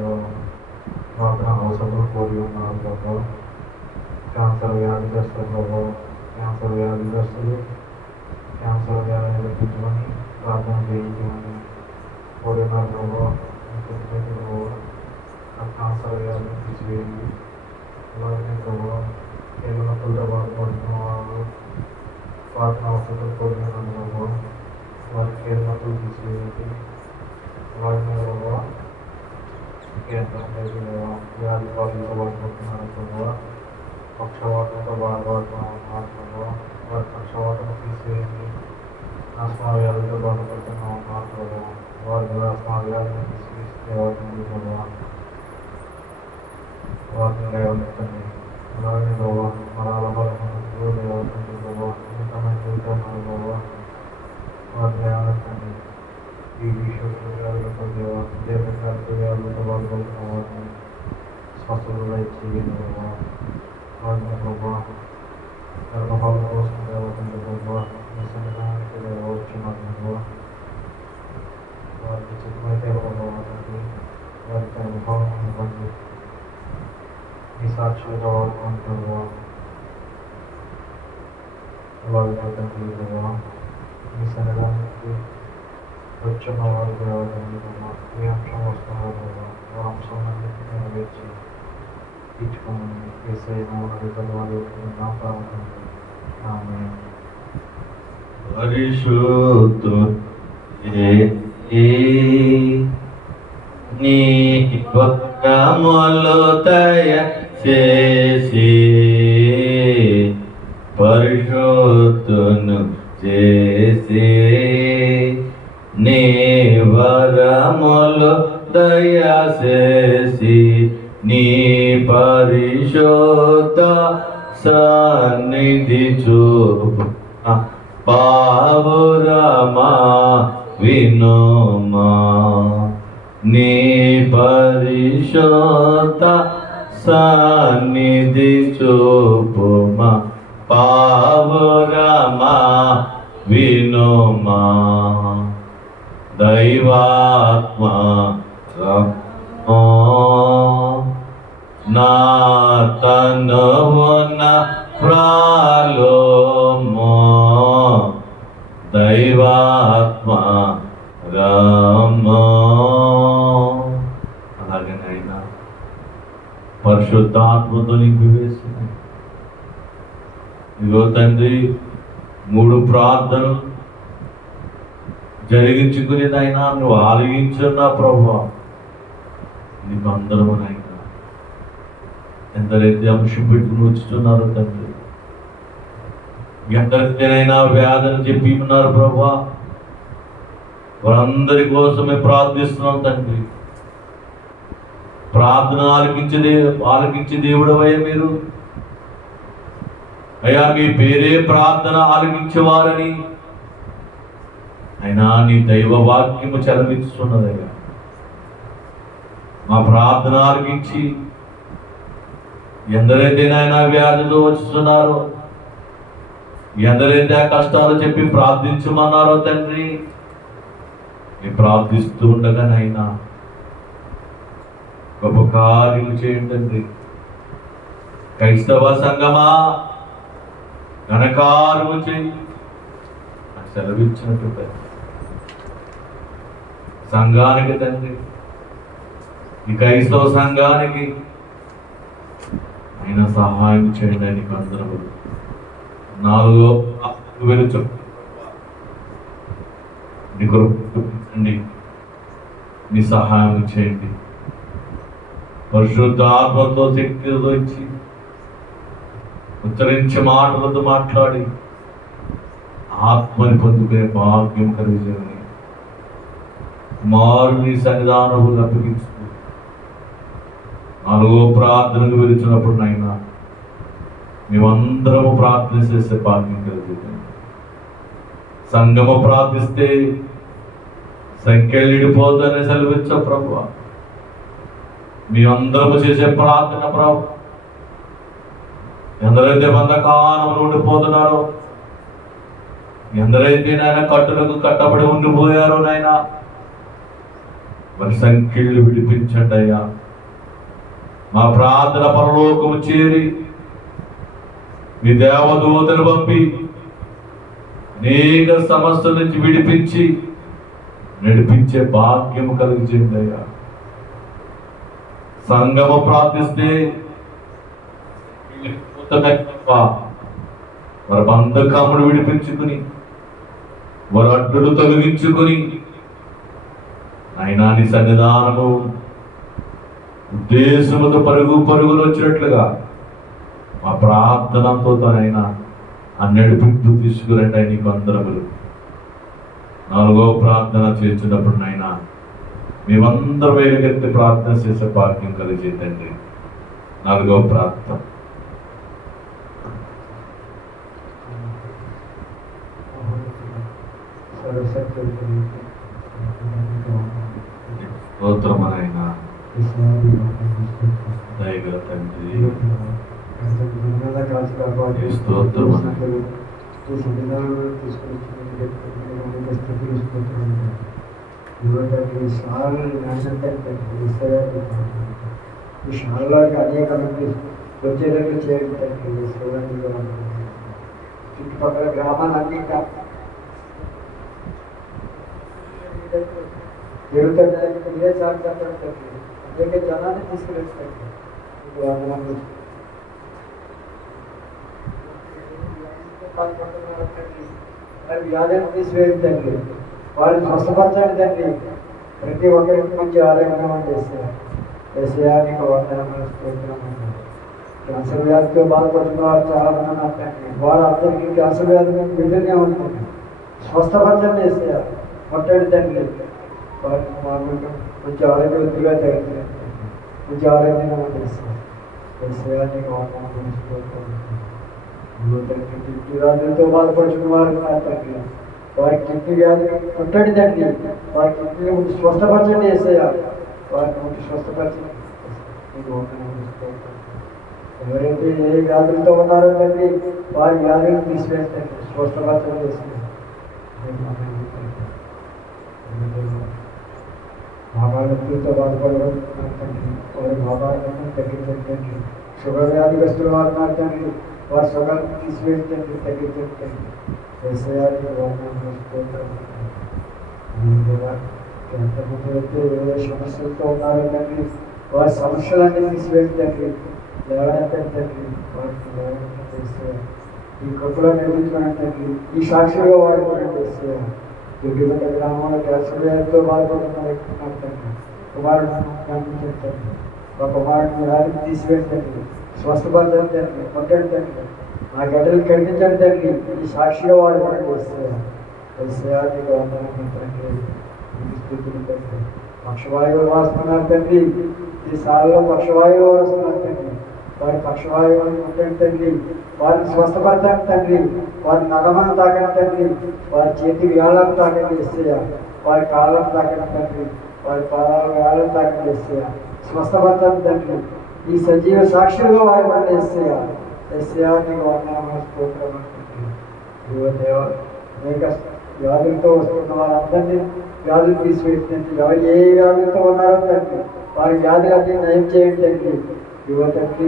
ప్రార్థన అవసరం కోరి ఉన్నారు ప్రభావ. క్యాన్సర్ వ్యాధిగ్రస్తులు ప్రభావ, క్యాన్సర్ వ్యాధిగ్రస్తులు క్యాన్సర్ వ్యాధిని తగ్గించమని ప్రార్థన చేయించమని కోరినారు ప్రభావ. క్యాన్సర్ వ్యాధిని తీసివేయండి. అలాగే ప్రభావ ఏమన్నతులతో బాధపడుతున్న వాళ్ళు ప్రార్థన అవసరం కోరినారు ప్రభావ, వారికి ఏమన్నతులు తీసివేయండి. అలాగే ప్రభావ ఎంతమంది వ్యాధి బాధలతో బాధపడుతున్నారు ప్రభావ, పక్షవాతంతో బాధపడుతున్నారు ప్రభావ, వారి పక్షవాతం తీసివేయండి. ఆస్మా వ్యాధులతో బాధపడుతున్నా ఉన్నారు ప్రభావ, వారి ఆస్మా వ్యాధిని తీసివేస్తే వారిని ప్రభావ వారిని లేవనెత్తండి. అలాగే ప్రభావ మరాల బలహీనతలు లేవనెత్తండి ప్రభావ, ఉన్నతమైన జీవితమైన ప్రభావ వారిని లేవనెత్తండి. ఈ విషయంలో వ్యాధులతో దీర్ఘకాలిక వ్యాధులతో బాధపడుతున్న వారిని స్వస్థతలు చేయండి ప్రభావ. వారిని ప్రభావ గర్భఫలం కోసం లేవతండి ప్రభావ, మీ సన్నిధానానికి లేవచ్చున్నాను ప్రభావ. వారికి చిత్తమైతే ప్రభావ తండ్రి వారికి అనుభవం ఇవ్వండి. మీ సాక్షులుగా వాడుకోండి ప్రభావ. అలాగే తండ్రి ప్రభావ మీ సన్నిధానానికి వచ్చున్న వారు దేవతండి ప్రభావ, ఏ అంశం వస్తున్నారు ప్రభావ, ఆ అంశాలన్నింటినీ నెరవేర్చి ఇచ్చుకోమని ఏసైనా వారు నా ప్రాంతం ఆమె పరిశుద్ధుడే నీ వరములు దయచేసి పరిశుద్ధును చేసి నీ వరములు దయచేసి నీ పరిశుద్ధ సన్నిధి చూపు పావురమా వినుమా నీ పరిశుద్ధ సన్నిధి చూపుమా పావురమా వినుమా దైవాత్మ నా తనువున ప్రాలోమో దైవాత్మ రామో. అలాగేనైనా పరిశుద్ధాత్మతో నింపి వేస్తున్నాయి. ఇగో తండ్రి 3 ప్రార్థనలు జరిగించుకునేదైనా నువ్వు ఆలగించున్నా ప్రభా, నీకు అందరమునైనా ఎందరైతే అంశం పెట్టుకుని వచ్చుతున్నారో తండ్రి, ఎందరికైనా వ్యాధిని చెప్పి ఉన్నారు ప్రభా, వారందరి కోసమే ప్రార్థిస్తున్నాం తండ్రి. ప్రార్థన ఆలకించే దేవుడవయ్యా మీరు. అయ్యా మీ పేరే ప్రార్థన ఆలకించేవారని అయినా నీ దైవ వాక్యము చలవిస్తున్నదయ్యా. మా ప్రార్థన ఆలకించి ఎందరైతే నాయన వ్యాధితో వచ్చుతున్నారో, ఎందరైతే ఆ కష్టాలు చెప్పి ప్రార్థించమన్నారో తండ్రి, నేను ప్రార్థిస్తూ ఉండగానైనా గొప్ప కార్యం చేయండి తండ్రి. క్రైస్తవ సంగమా ఘనకార్యము చేయి అని సెలవిచ్చినట్టు సంఘానికి తండ్రి, ఈ క్రైస్తవ సంఘానికి ఆయన సహాయం చేయండి. నీకు అందరూ 4 వెలుచు నీ కొరకు చూపించండి, నీ సహాయం చేయండి. పరిశుద్ధ ఆత్మతో శక్తితో ఇచ్చి ఉచ్చరించే మాటలతో మాట్లాడి ఆత్మని పొందుకునే భాగ్యం కలిగించండి. మారు నీ సన్నిధానములు అప్పగించు. 4వ ప్రార్థనకు వెళుతున్నప్పుడు నైనా మేమందరము ప్రార్థన చేసే భాగ్యం కలుగుతుంది. సంఘము ప్రార్థిస్తే సంఖ్యలు నిడిపోతుందని సెలవిచ్చ ప్రభు. మేమందరము చేసే ప్రార్థన ప్రభు, ఎందరైతే బంధకాలంలో ఉండిపోతున్నారో, ఎందరైతే నాయన కట్టులకు కట్టబడి ఉండిపోయారో నాయన, మరి సంఖ్యలు విడిపించండి అయ్యా. మా ప్రార్థన పరలోకము చేరి మీ దేవదూతను పంపి అనేక సమస్యల నుంచి విడిపించి నడిపించే భాగ్యము కలిగించండి అయ్యా. సంఘము ప్రార్థిస్తే వారి బంధకమును విడిపించుకుని, వారి అడ్డులు తొలగించుకుని అయినా నీ సన్నిధానము ఉద్దేశముతో పరుగులు వచ్చినట్లుగా మా ప్రార్థనతో ఆయన ఆ నడిపింపు తీసుకురండి ఆయన నీకు అందరములు. 4వ ప్రార్థన చేస్తున్నప్పుడు నాయన మేమందరం వేగెత్తి ప్రార్థన చేసే భాగ్యం కలిగిందండి. 4వ ప్రార్థన. స్తోత్రమైన దయగల తండ్రి, విషయాల్లోకి అనేక మంది వచ్చేటట్లు చేయండి. చుట్టుపక్కల గ్రామాలన్నీ జరుగుతానికి ఇదే చాటు చెప్పండి. అనేక జనాన్ని తీసుకువెళ్తాను. వారి వ్యాధులను తీసివేయండి, వారిని స్వస్థపరచండి తండ్రి. ప్రతి ఒక్కరికి మంచి ఆరోగ్యం చేస్తారు. దేశానికి క్యాన్సర్ వ్యాధితో బాధపడుతున్న వారు చాలా మంది ఉన్నారు తండ్రి. వారు అందరికీ క్యాన్సర్ వ్యాధి విధంగా ఉంటుంది. స్వస్థపరచండి చేస్తారు. కొట్టండి తండ్రి. వారికి మామూలుగా మంచి ఆరోగ్యవంతులుగా తగ్గుతుంది. మంచి ఆరోగ్యంగా చేస్తారు. దేశానికి కిడ్నీ వ్యాధులతో బాధపడుతున్న వారు తండ్రి. వారి కిడ్నీ వ్యాధి కొట్టండి తండ్రి. వారి కిడ్నీ స్వస్థపరచండి చేసేయాలి. వారిని ఉంచి స్వస్థపరచండి. ఎవరైతే ఏ వ్యాధులతో ఉన్నారో తండ్రి వారి వ్యాధులను తీసివేస్తారు. స్వస్థపరచండి చేసేయాలి. భావాలతో బాధపడుతున్నారు తండ్రి. వారి భావాలను తగ్గించండి. షుగర్ వ్యాధిగ్రస్తులు వారు ఉన్నారు తండ్రి. వారి షుగర్ని తీసివేయండి, తగ్గించండి. వ్యవసాయానికి ఎంతమంది ఏ సమస్యలతో ఉన్నారో తండ్రి వారి సమస్యలన్నీ తీసివేయండి. లేవనెత్తండి. వారికి లేవనెత్తం చేస్తారు. ఈ కృపలో నిర్మించుకున్నట్టు ఈ సాక్షిగా వాడుకోవడం చేస్తారు. దుర్గిపేట గ్రామంలో క్యాన్సర్ వ్యాధితో బాధపడుతున్నారు తండ్రి. కుమారుడు కనిపించండి. మా కుమారుడిని వ్యాధిని తీసివేయండి. స్వస్థపరచండి తండ్రి. కొట్టండి తండ్రి. నా గడ్డలు కనిపించండి తండ్రి. ఈ సాక్షిగా వాడుకోవడం చేస్తారు. విషయానికి తండ్రి స్థితులు తండ్రి. పక్షవాయువులు వాస్తున్నారు తండ్రి. ఈ సార్లో పక్షవాయువు వస్తున్నారు తండ్రి. వారి పక్షవాయువులను కొట్టండి తండ్రి. వారిని స్వస్థపరచండి తండ్రి. వారి నగమను తాకండి తండ్రి. వారి చేతి వేళ్ళను తాకండి ఇస్తాయా. వారి కాళ్ళను తాకండి తండ్రి. వారి పాదాల వేళ్ళను తాకండి ఇస్తాయా. స్వస్థపరచండి తండ్రి. ఈ సజీవ సాక్షులుగా వాడబడి ఇస్తాయా. ఎస్యా నీకు స్తోత్రం. దేవ అనేక వ్యాధులతో వస్తున్న వారందరినీ వ్యాధులు తీసివేస్తుంది. ఎవరు ఏ వ్యాధులతో ఉన్నారో తండ్రి వారి వ్యాధులన్నీ నయం చేయండి తండ్రి. యువతండ్రి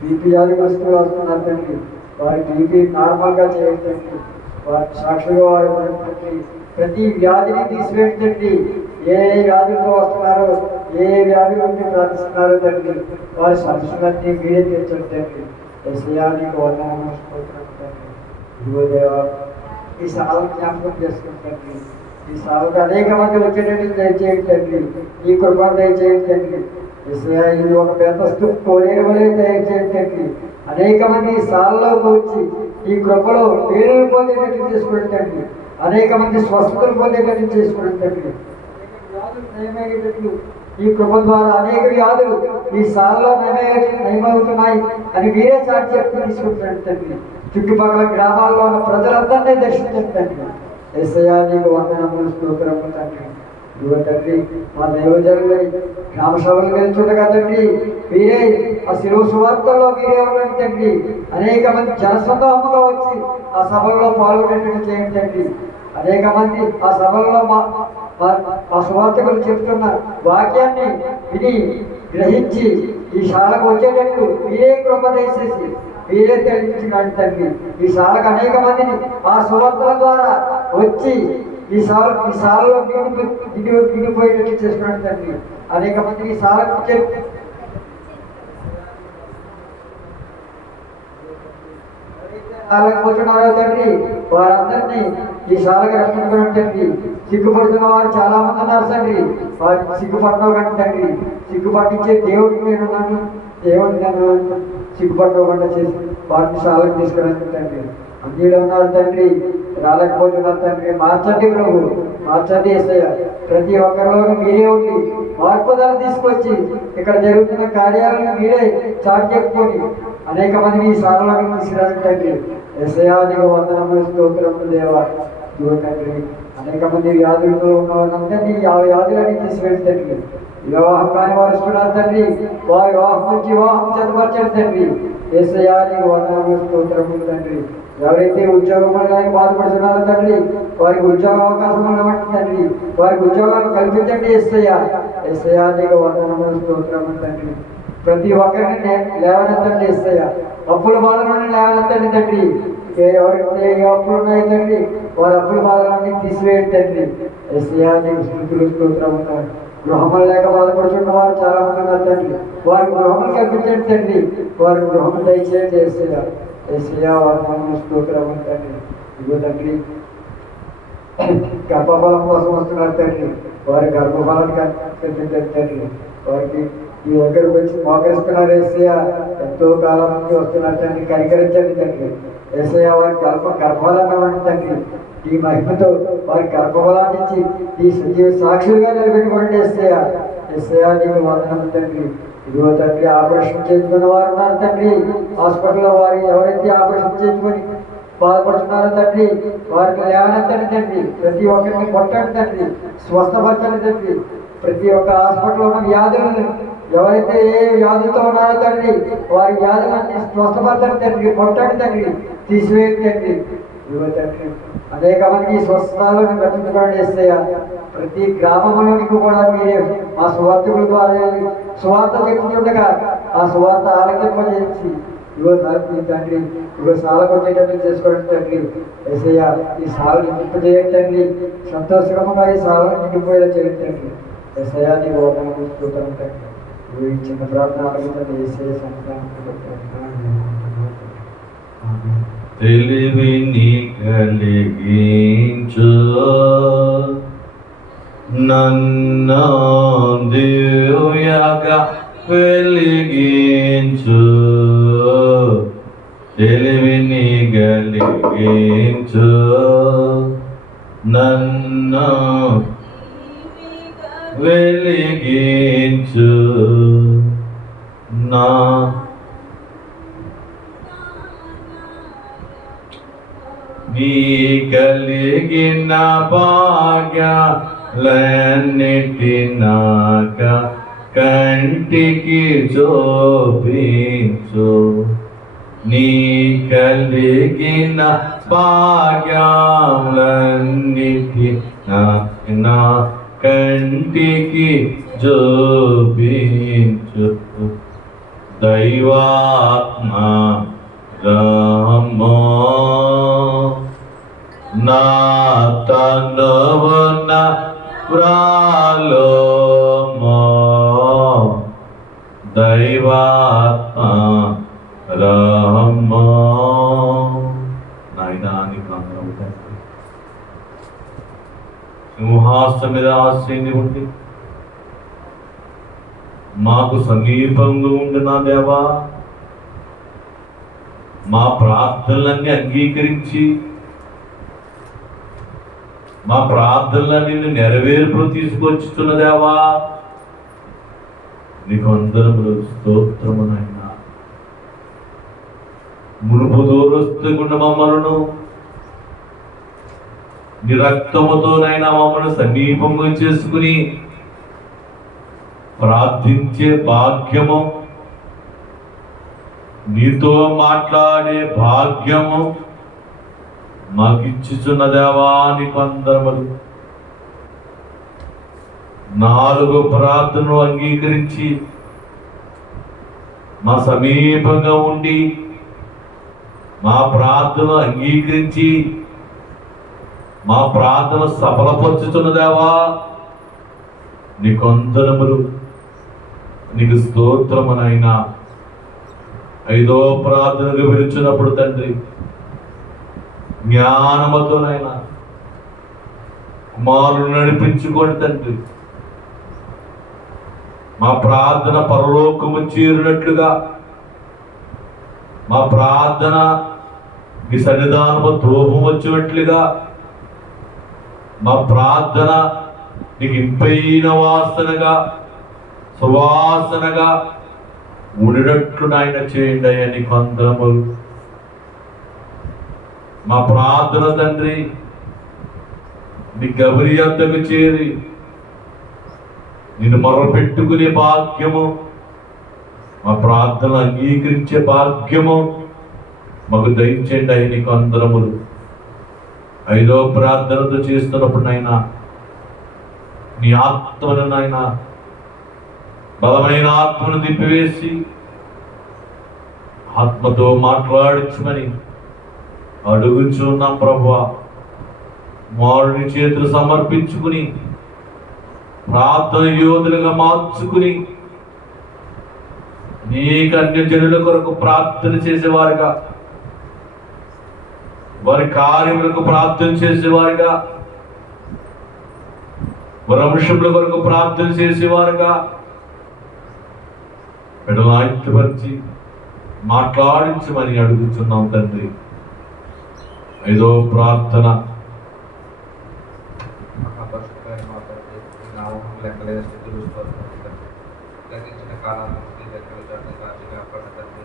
బీపీ వ్యాధిగ్రస్తులు వస్తున్నారు తండ్రి. వారి బీపీ నార్మల్గా చేయండి తండ్రి. వారి సాక్షులుగా వారు తండ్రి. ప్రతి వ్యాధిని తీసివేయండి. ఏ వ్యాధులతో వస్తున్నారో ఏ వ్యాధి నుండి ప్రార్థిస్తున్నారో తండ్రి వారి సమస్యలన్నీ మీరే తీర్చండి తండ్రి. ఎస్యానికి స్తోత్రం తండ్రి. ఇదిగో దేవా ఈ సాధన జ్ఞాపకం చేసుకుంటండి. ఈ సాధకు అనేక మంది వచ్చేటట్టు దయచేయండి తండ్రి. ఈ కృపను దయచేయండి తండ్రి. ఇది ఒక పెద్ద కోరేరు వలె దయచేయండి తండ్రి. అనేక మంది ఈ సాధనలోకి వచ్చి ఈ కృపలో వేరు పొందేటట్టు చేసుకోండి తండ్రి. అనేక మంది స్వస్థతలు పొందేటట్టు చేసుకోండి తండ్రి. వ్యాధులు నయమయ్యేటట్లు ఈ కృప ద్వారా అనేక వ్యాధులు ఈ సాధనలో నయమవుతున్నాయి అని మీరే సాటి చెప్పి తీసుకుంటాడు తండ్రి. చుట్టుపక్కల గ్రామాల్లో ఉన్న ప్రజలందరినీ దర్శించండి తండ్రి. యేసయ్యా నీకు వందనములు స్తోత్రములు తండ్రి. ఇదిగో తండ్రి మా దైవజనులై గ్రామ సభలు గెలుచుండగా తండ్రి మీరే ఆ శిలువ సువార్తల్లో మీరే ఉండండి తండ్రి. అనేక మంది జనసందోహంగా వచ్చి ఆ సభల్లో పాల్గొనేటట్టు చేయండి తండ్రి. అనేక మంది ఆ సభల్లో ఆ సువార్తకులు చెప్తున్న వాక్యాన్ని విని గ్రహించి ఈ శాలకు వచ్చేటట్టు మీరే కృప దయచేసి మీరే తెలిపించినాడు తండ్రి. ఈ శాలకు అనేక మందిని ఆ సువార్తల ద్వారా వచ్చి ఈ శాలలో దిగిపోయేటట్టు చేసుకున్నాడు తండ్రి. అనేక మందిని ఈ శాలకు కూర్చున్నారో తండ్రి వారందరినీ ఈ శాలకు రక్షణ తండ్రి. సిగ్గుపడుతున్న వారు చాలా మంది ఉన్నారు తండ్రి. వారికి సిగ్గుపడవు కానీ తండ్రి, సిగ్గుపట్టించే దేవుడికి నేనున్నాను, దేవుడిని నేను సిగ్గుపడకుండా చేసి వారిని శాలకు తీసుకున్నాను తండ్రి. అన్నిలో ఉన్నారు తండ్రి, రాలేకపోతున్నారు తండ్రి. మార్చండి ప్రభు, మార్చండి యేసయ్య. ప్రతి ఒక్కరిలోనూ మీరే ఉండి మార్పుదలు తీసుకొచ్చి ఇక్కడ జరుగుతున్న కార్యాలను మీరే చాటు చెప్పుకొని అనేక మందిని ఈ సారలోకి తీసుకురాని తండ్రి. యేసయ్య నీకు వందనములు, స్తోత్రములు దేవా. ఇదిగో తండ్రి, అనేక మంది వ్యాధులతో ఉన్న వాళ్ళందరినీ ఆ వ్యాధులని తీసివేసి తండ్రి. వివాహం కాని వారు ఇస్తున్నారు తండ్రి, వారి వివాహం నుంచి వివాహం చదవచ్చండి తండ్రి. యేసయ్య నీకు వందనములు, స్తోత్రములు తండ్రి. ఎవరైతే ఉద్యోగం బాధపడుతున్నారో తండ్రి, వారికి ఉద్యోగ అవకాశం ఉన్నట్టు తండ్రి, వారికి ఉద్యోగాలు కల్పించండి యేసయ్య. యేసయ్య నీకు వందనములు, స్తోత్రములు తండ్రి. ప్రతి ఒక్కరిని లేవనెత్తండి యేసయ్య. అప్పుల బాధలను లేవనెత్తండి తండ్రి. ఎవరైతే ఏ అప్పులు ఉన్నాయి తండ్రి, వారి అప్పుల బాధలన్నీ తీసివేయండి తండ్రి. యేసయ్య నీకు స్తుతులు, స్తోత్రములు. గృహములు లేక బాధపడుతున్న వారు చాలా మంది ఉన్నారు తండ్రి, వారికి గృహములు కల్పించండి తండ్రి. వారి గృహములు దయచేయండి యేసయ్య. యేసయ్య వందనములు, స్తోత్రములు తండ్రి. ఇదిగో తండ్రి, గర్భఫలం కోసం వస్తున్నారు తండ్రి, వారి గర్భఫలాన్ని కల్పించండి తండ్రి. వారికి ఈ దగ్గరకు వచ్చి మోకరిస్తున్నారు యేసయ్య. ఎంతో కాలం నుంచి వస్తున్నారు తండ్రి, కనికరించండి తండ్రి. యేసయ్య వారి గర్భఫలాన్ని ఇవ్వండి తండ్రి. ఈ మహిమతో వారి గర్భఫలాన్ని ఇచ్చి ఈ సజీవ సాక్షులుగా నిలబెట్టుకోండి యేసయ్య. యేసయ్య నీకు వందనములు తండ్రి. ఇదిగో తండ్రి, ఆపరేషన్ చేసుకున్న వారు ఉన్నారు తండ్రి, హాస్పిటల్లో వారు ఎవరైతే ఆపరేషన్ చేసుకొని బాధపడుతున్నారో తండ్రి, వారికి లేవనెత్తండి తండ్రి. ప్రతి ఒక్కరిని కొట్టండి తండ్రి, స్వస్థపరచండి తండ్రి. ప్రతి ఒక్క హాస్పిటల్లో ఉన్న వ్యాధులను ఎవరైతే ఏ వ్యాధులతో ఉన్నారో తండ్రి, వారి వ్యాధులన్నీ స్వస్థపరచండి తండ్రి, కొట్టండి తండ్రి, తీసివేయండి తండ్రి. ఇదిగో తండ్రి, అనేక మందికి స్వస్థాలను రక్షించుకోండి యేసయ్య. ప్రతి గ్రామంలోనికి కూడా మీరే మా సువార్తకుల ద్వారా సువార్త చెప్పుతుండగా ఆ సువార్త ఆలకింపజేసి ఇగో తండ్రి, ఇగో సాలకు వచ్చేటట్టు చేసుకోండి తండ్రి. యేసయ్య ఈ సాలను నింపజేయండి తండ్రి. సంతోషకరంగా ఈ సాలను నిండిపోయేలా చేయండి తండ్రి. యేసయ్య నీకు వందనములు, స్తోత్రములు తండ్రి. ఈ చిన్న ప్రార్థన ఆలకించండి యేసయ్య సంతానం. తెలివిని కలిగించు నన్ను దివ్యగా వెలిగించు. తెలివిని కలిగించు నన్ను వెలిగించు. నా నీ కలిగిన భాగ్యాలన్నిటి నాక కంటికి చూపించు. నీ కలిగిన భాగ్యాలన్నిటి నా కంటికి చూపించు. దైవాత్మ రామో నా తనువున ప్రాలోమో. దైవాత్మ రామో. నాయనా నీకు వందనములు తండ్రి. సింహాసనం మీద ఆశ్రయించి ఉండి మాకు సమీపంగా ఉండి నా దేవా, మా ప్రార్థనలన్నీ అంగీకరించి మా ప్రార్థనలన్నీ నెరవేర్పు తీసుకొచ్చుతున్న దేవా, నీకు వందనములు, స్తోత్రము నాయనా. మునుపు దూరస్తున్న మమ్మలను నీ రక్తముతోనైనా మమ్మల్ని సమీపంగా చేసుకుని ప్రార్థించే భాగ్యము, నీతో మాట్లాడే భాగ్యము మాకిచ్చుచున్న దేవా నీకు వందనములు. 4 ప్రార్థనలు అంగీకరించి మా సమీపంగా ఉండి మా ప్రార్థనలు అంగీకరించి మా ప్రార్థన సఫలపరుచుతున్న దేవా నీకు వందనములు, నీకు స్తోత్రమునైనా. 5వ ప్రార్థనకు పిలిచినప్పుడు తండ్రి జ్ఞానముతోనైనా కుమారులు నడిపించుకోండి తండ్రి. మా ప్రార్థన పరలోకము చేరినట్లుగా, మా ప్రార్థన మీ సన్నిధానము ధూపం వచ్చినట్లుగా, మా ప్రార్థన నీకు ఇంపైన వాసనగా, సువాసనగా ఉండినట్లు నాయన చేయండి అయ్యా. నీకు అందరములు. మా ప్రార్థన తండ్రి మీ గబరి వద్దకు చేరి నిన్ను మొరపెట్టుకునే భాగ్యము, మా ప్రార్థన అంగీకరించే భాగ్యము మాకు దయచేయండి అయ్యా. నీకు అందరములు. 5వ ప్రార్థనతో చేస్తున్నప్పుడు నాయనా నీ ఆత్మను నాయన, బలమైన ఆత్మను తిప్పివేసి ఆత్మతో మాట్లాడించమని అడుగుచున్నాం ప్రభువా. మారుని చేతులు సమర్పించుకుని ప్రార్థన యోధులుగా మార్చుకుని అనేక అన్యజనుల కొరకు ప్రార్థన చేసేవారుగా, వారి కార్యములకు ప్రార్థన చేసేవారుగా, వారి అంశముల కొరకు ప్రార్థన చేసేవారుగా బిడ్డలను ఐక్యపరిచి మాట్లాడించమని అడుగుతున్నాం తండ్రి. 5వ ప్రార్థన. గతించిన కాలాల నుండి లెక్కలు సాక్షిగా పడ్డ తండ్రి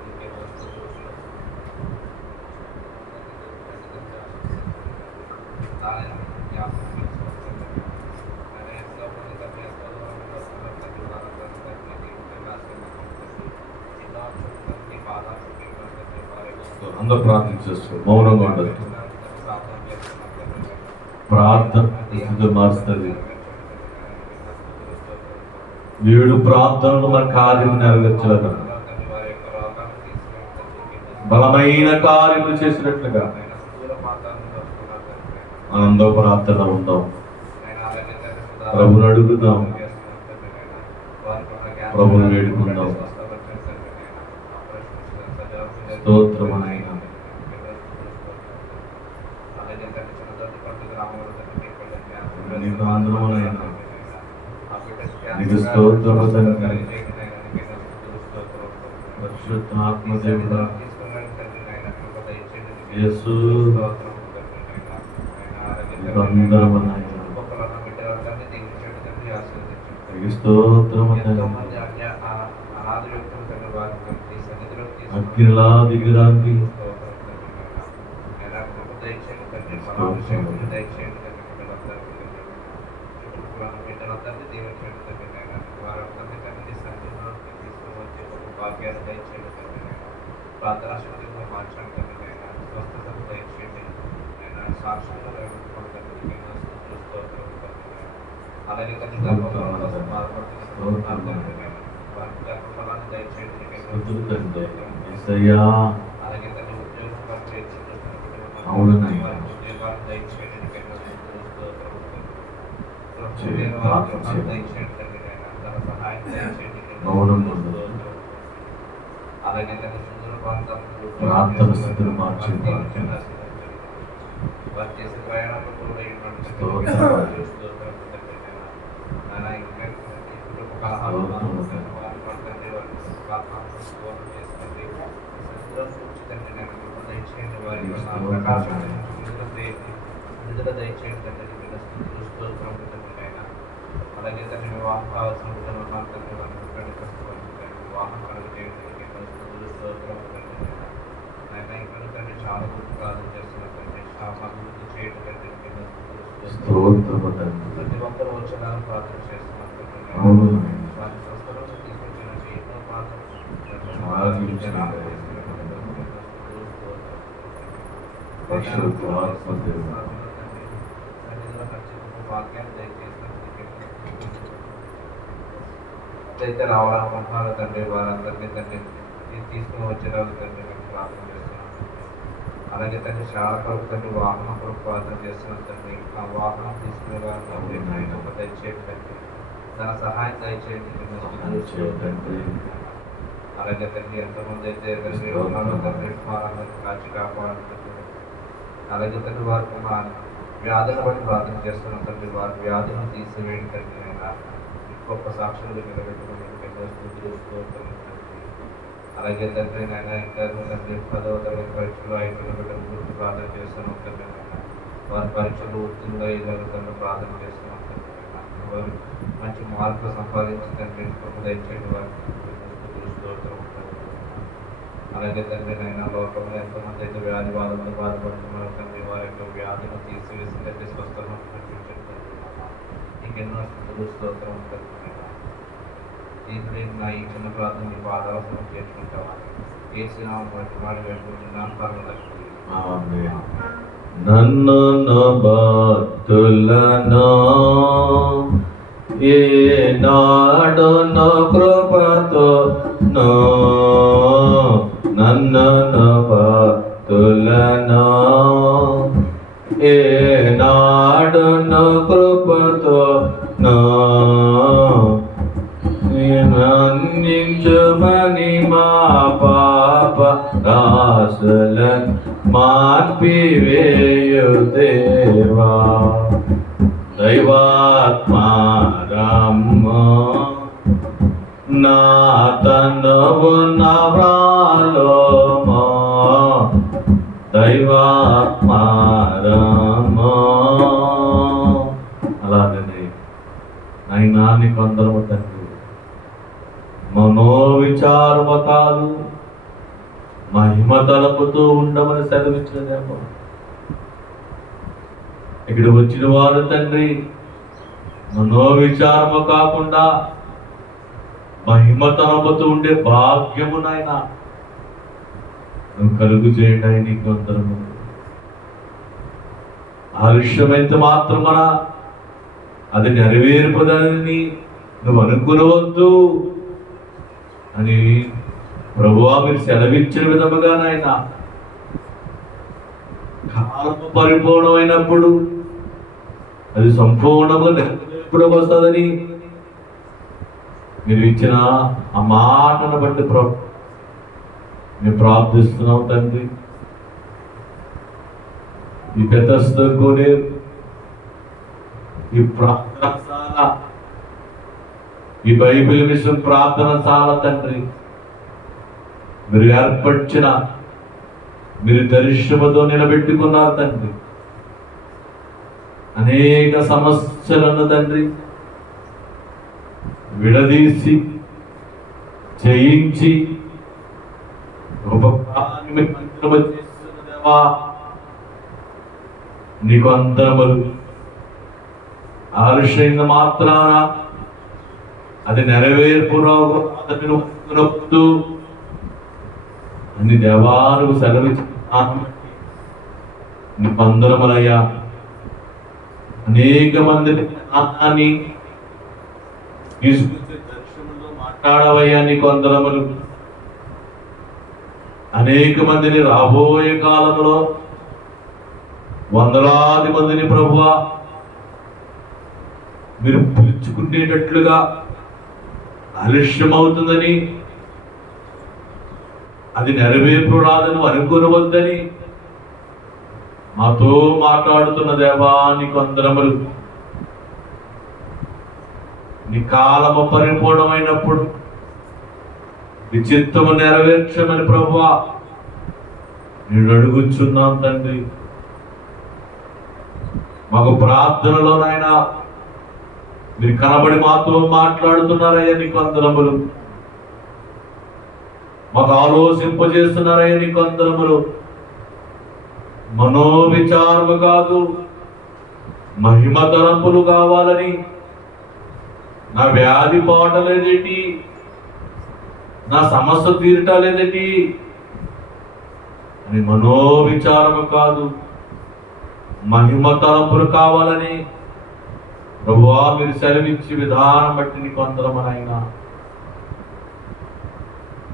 అందరూ ప్రార్థించేస్తారు. మౌనంగా ఉండదు. ప్రార్థన మారుస్తుంది. 7 ప్రార్థనలు మన కార్యం నెరవేర్చలేదు. బలమైన కార్యములు చేసినట్లుగా ఆనంద ప్రార్థన ఉందాం. ప్రభుని అడుగుదాం, ప్రభుని వేడుకుందాం. స్తోత్రమైన నీకు ఆనందమునైనా నీకు స్తోత్రము తండ్రి. పరిశుద్ధాత్మ దేవుడా యేసు నీకు అందరమునైనా నీకు స్తోత్రము తండ్రి. అగ్నిలా దిగిరాంది ప్రార్థనా శక్తిగా మార్చండి. స్వస్థతను దయచేయండి. సాక్షులుగా అలాగే అలాగే తన ఉద్యోగం అలాగే తన ప్రార్థన స్థితిని మార్చి వారు చేసే ప్రయాణంలో కూడా విడుదల దయచేయండి. అలాగే తన వివాహం కావాల్సిన వివాహం కలుగుచేయండి. చాలా గుర్తు ప్రార్థన చేస్తున్నట్టు అభివృద్ధి చేయడం ప్రతి ఒక్కరు వచ్చేలాగా ప్రార్థన చేస్తున్నట్టు వారి సంస్థలో తీసుకొచ్చినట్టు ఎన్నో ప్రార్థన అయితే రావాలనుకుంటున్నారు తండ్రి, వారందరినీ తండ్రి తీసుకుని వచ్చేలాగా తండ్రి మేము ప్రార్థన చేస్తున్నాం. అలాగే తండ్రి చాలా కొరకు తండ్రి వాహనం కొరకు ప్రార్థన చేస్తున్నాం తండ్రి. ఆ వాహనం తీసుకునే వారిని దయచేయండి, తన సహాయం దయచేయండి. అలాగే తండ్రి ఎంతమంది అయితే తండ్రి తండ్రి వారందరినీ కాచి కాపాడుతుంది. అలాగే తండ్రి వారికి వ్యాధులను బట్టి ప్రార్థన చేస్తున్నాం తండ్రి. వారి వ్యాధులను తీసివేయండి తండ్రి. అయినా గొప్ప సాక్షులు నిలబెట్టుకుని ఎన్నో స్థుతులు స్తోత్రం తండ్రి. అలాగే తండ్రి నాయన ఇంకా తండ్రి 10వ తరగతి పరీక్షలు అయిపోయిన బిడ్డల గురించి ప్రార్థన చేస్తున్నాం తండ్రి. నాయన వారి పరీక్షలు ఉత్తీర్ణులు అయ్యేదాన్ని ప్రార్థన చేస్తున్నాం తండ్రి. నాయన వారు మంచి మార్కులు సంపాదించి తండ్రి కృప దయచేయండి. వారికి స్థుతులు స్తోత్రం తండ్రి. అలాగే తండ్రి నాయన లోకంలో ఎంతోమంది అయితే వ్యాధి బాధలతో బాధపడుతున్నారు తండ్రి. వారి యొక్క వ్యాధులను తీసివేసి తండ్రి స్వస్థలను కనిపించండి తండ్రి. నీకెన్నో స్థుతులు స్తోత్రం తండ్రి. నా ఈ చిన్న ప్రార్థన నీ పాదాలను చేర్చుకుంటావా చేసిన మాడి వేసుకుంటున్నాను పర్వాలేదు. నన్ను భక్తులను ఏనాడు కృపతో నన్ను భక్తులను ఏనాడు కృపతో మన్నించుమని మా పాప రాసులను మార్పివేయు దేవా దైవాత్మారమ్మ నా తనువు నా ప్రాణమా దైవాత్మారమ్మ. అలాగనే అయినా నీకు అందరము తండ్రి మనోవిచారము కాదు మహిమ తలపుతూ ఉండమని సెలవిచ్చినదేమో. ఇక్కడ వచ్చిన వారు తండ్రి మనోవిచారము కాకుండా మహిమ తలపుతూ ఉండే భాగ్యము నాయన నువ్వు కలుగు చేయండి. నీకు అందరము ఆలస్యమైతే మాత్రమన అది నెరవేర్పదని నువ్వు అనుకునవద్దు అని ప్రభువా మీరు సెలవిచ్చిన విధముగా నాయన కాలము పరిపూర్ణమైనప్పుడు అది సంపూర్ణంగా నెరవేర్పుడు వస్తుందని మీరు ఇచ్చిన ఆ మాటను బట్టి మేము ప్రార్థిస్తున్నాం తండ్రి. ఈ పెద్దస్తూనే ఈ ప్రార్థనశాల ఈ బైబిల్ మిషన్ ప్రార్థనశాల తండ్రి మీరు ఏర్పరిచిన మీరు దర్శనముతో నిలబెట్టుకున్నారు తండ్రి. అనేక సమస్యలను తండ్రి విడదీసి జయించి దేవా నీకు అందరములు ఆలస్యమైన మాత్రాన అది నెరవేర్పురావు అతను అన్ని దేవాలకు సెలవిచ్చిన నీకు అందరములయ్యా. అనేక మందిని జ్ఞానాన్ని తీసుకొచ్చే దర్శనంలో మాట్లాడవయ్యా నీకు అందరములు. అనేక మందిని రాబోయే కాలంలో వందలాది మందిని ప్రభువా మీరు పిలుచుకునేటట్లుగా ఆలస్యమవుతుందని అది నెరవేర్పు రాదని అనుకోవద్దని మాతో మాట్లాడుతున్న దేవా నీకు అందరములు. నీ కాలము పరిపూర్ణమైనప్పుడు నీ చిత్తము నెరవేర్చమని ప్రభువా నేను అడుగుచున్నాం తండ్రి. మాకు ప్రార్థనలో నాయన మీరు కనబడి మాతో మాట్లాడుతున్నారయ్యా నీకు అందరములు. మాకు ఆలోచింపజేస్తున్నారయ్యా నీకు అందరములు. మనోవిచారము కాదు మహిమ తలంపులు కావాలని నా వ్యాధి పోవటలేదేటి, నా సమస్య తీరటలేదేటి అని మనోవిచారము కాదు మహిమ తలంపులు కావాలని ప్రభువా మీరు సెలవిచ్చి విధానం బట్టి నీకు అందరమనైనా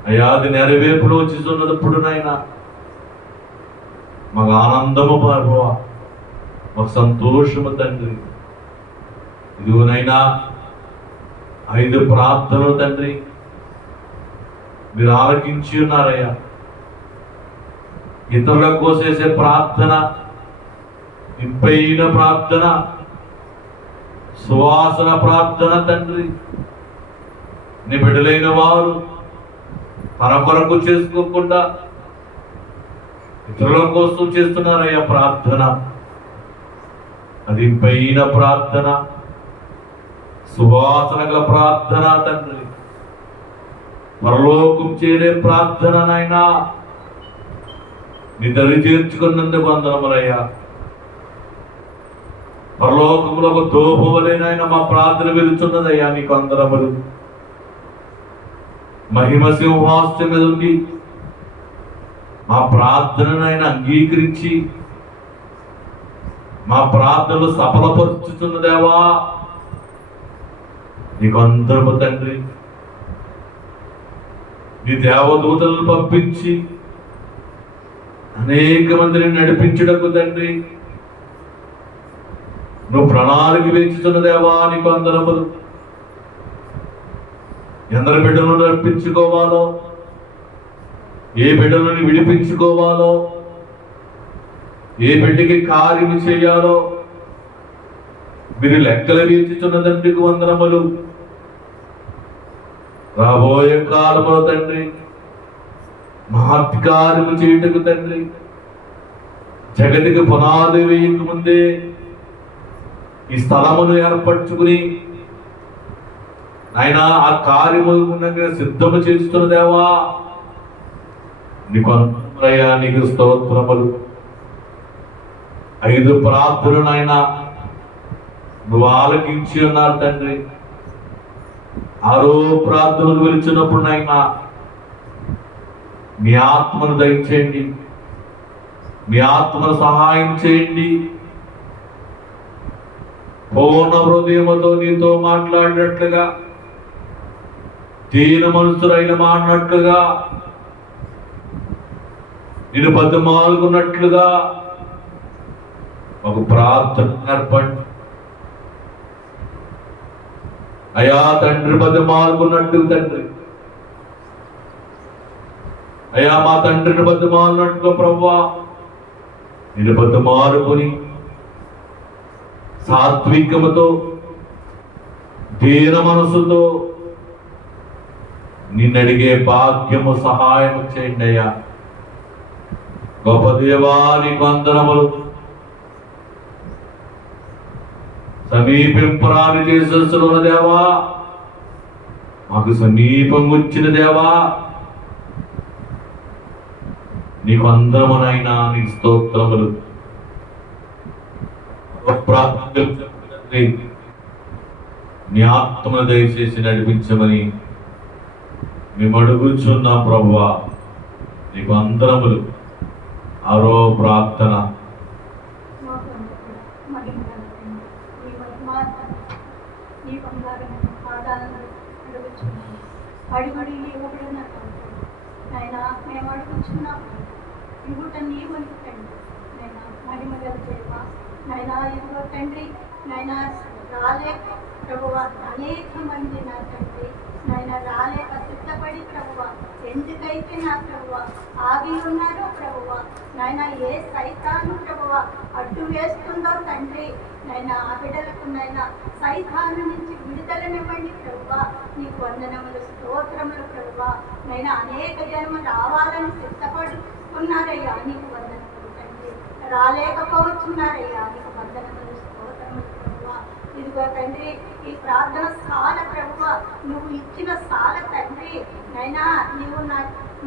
అయ్యా అది నెరవేర్పులో వచ్చిస్తున్నప్పుడు నైనా మాకు ఆనందము ప్రభువా మాకు సంతోషము తండ్రి. ఇదిగోనైనా 5 ప్రార్థనలు తండ్రి మీరు ఆలకించి ఉన్నారయ్యా. ఇతరుల కోసేసే ప్రార్థన ఇంపైన ప్రార్థన, సువాసన ప్రార్థన తండ్రి. నీ బిడ్డలైన వారు తన కొరకు చేసుకోకుండా ఇతరుల కోసం చేస్తున్నారయ్యా ప్రార్థన. అది ఇంపైన ప్రార్థన, సువాసన గల ప్రార్థన తండ్రి. పరలోకం చేరే ప్రార్థన నాయనా, నీ దరి చేర్చుకున్నందుకు వందనములయ్యా. పరలోకములో ఒక దోపవలేనైనా మా ప్రార్థన వెలుచున్నదయ్యా, నీకు వందనములు. మహిమ సింహాసనం మీద ఉండి మా ప్రార్థనను ఆయన అంగీకరించి మా ప్రార్థనలు సఫలపరుచుతున్న దేవా, నీకు అందరము తండ్రి. నీ దేవదూతలను పంపించి అనేక మందిని నడిపించడకు తండ్రి నువ్వు ప్రణాళిక వేచుతున్న దేవా, నీకు అందరములు. ఎందరి బిడ్డలను నడిపించుకోవాలో, ఏ బిడ్డలను విడిపించుకోవాలో, ఏ బిడ్డకి కార్యం చేయాలో మీరు లెక్కలు వేచుతున్న తండ్రికి వందనములు. రాబోయే కాలములో తండ్రి మహత్కార్యము చేయుటకు తండ్రి, జగతికి పునాది వేయక ముందే ఈ స్థలమును ఏర్పరచుకుని ఆయన ఆ కార్యము సిద్ధము చేస్తున్న దేవా, నీకు అనుమయ్యా, నీకు స్తోత్రములు. 5 ప్రార్థనలు నాయన నువ్వు ఆలకించి ఉన్నారు తండ్రి. 6వ ప్రార్థనలు వెలిచినప్పుడు నాయన మీ ఆత్మను దయచేయండి, మీ ఆత్మను సహాయం చేయండి. పూర్ణ హృదయముతో నీతో మాట్లాడినట్లుగా, దీన మనసురైన మాడినట్లుగా, నేను బతిమాలుకున్నట్లుగా ఒక ప్రార్థన నేర్పండి అయా తండ్రి. బతిమాలుకున్నట్టు తండ్రి అయా, మా తండ్రిని బతిమాలినట్టుగా ప్రభువా నేను బతిమాలుకొని సాత్వికముతో దీన మనసుతో నిన్నడిగే భాగ్యము సహాయం చేయండి అయ్యా. గొప్ప దేవా, నీకు వందనములు. సమీపింపరాని చేసేస్తున్న దేవా, మాకు సమీపం వచ్చిన దేవా, నీకు వందనమునైనా, నీకు స్తోత్రములు. నీ ఆత్మను దయచేసి నడిపించమని మేము అడుగుచున్నాం ప్రభువా, నీకు వందనములు. 6వ ప్రార్థన. అడిగడి ఇవ్వబడిన ఆయన మేము అడుగుచున్నాము, ఇవ్వట నీవు తండ్రి. నేను మహిమగల దేవా, నైనా ఇదిగో తండ్రి, నైనా రాలేక ప్రభువ అనేక మంది నా తండ్రి నైనా రాలేక సిద్ధపడి ప్రభువ, ఎందుకైతే నా ప్రభువ ఆగి ఉన్నారో ప్రభువ, నైనా ఏ సైతాను ప్రభువ అడ్డు వేస్తుందో తండ్రి, నైనా ఆ బిడ్డలకు నైనా సైతాను నుంచి విడుదలనివ్వండి ప్రభువ. నీకు వందనములు, స్తోత్రములు ప్రభువ. నైనా అనేక జన్మ రావాలని సిద్ధపడుతున్నారయ్యా, నీకు వందనములు తండ్రి. రాలేకపోతున్నారయ్యా, నీకు వందనములు, స్తోత్రములు ప్రభువ. ఇదిగో తండ్రి, ఈ ప్రార్థన సాల ప్రభువ, నువ్వు ఇచ్చిన సాల తండ్రి, నైనా నీవు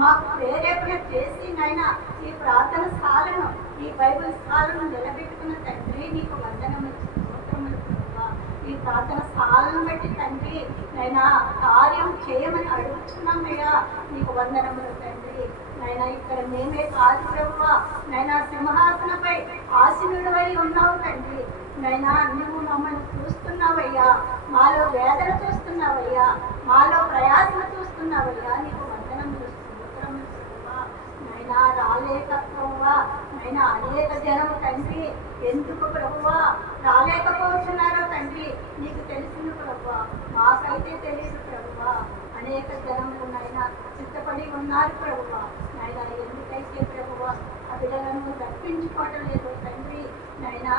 మాకు ప్రేరేపణ చేసి నైనా ఈ ప్రార్థన సాలను, ఈ బైబిల్ సాలను నిలబెట్టుకున్న తండ్రి, నీకు వందనములు, స్తోత్రములు ప్రభువ. ఈ ప్రార్థన సాలను బట్టి తండ్రి నైనా కార్యం చేయమని అడుగుతున్నామయ్యా, నీకు వందనములు తండ్రి. నైనా ఇక్కడ మేమే కాదు ప్రభువ, నైనా సింహాసనపై ఆసీనుడవై ఉన్నావు తండ్రి. నైనా నువ్వు మమ్మల్ని చూస్తున్నావయ్యా, మాలో వేదన చూస్తున్నావయ్యా, మాలో ప్రయాసన చూస్తున్నావయ్యా, నీకు వందనములు, స్తోత్రములు ప్రభువా. నైనా రాలేక ప్రభువా, నైనా అనేక జనము తండ్రి ఎందుకు ప్రభువా రాలేకపోతున్నారో తండ్రి నీకు తెలిసిన ప్రభువా, మాకైతే తెలియదు ప్రభువా. అనేక జనములు నైనా సిద్ధపడి ఉన్నారు ప్రభువా, నైనా ఎందుకైతే ప్రభువా ఆ బిడ్డలను తప్పించుకోవడం లేదు తండ్రి. నైనా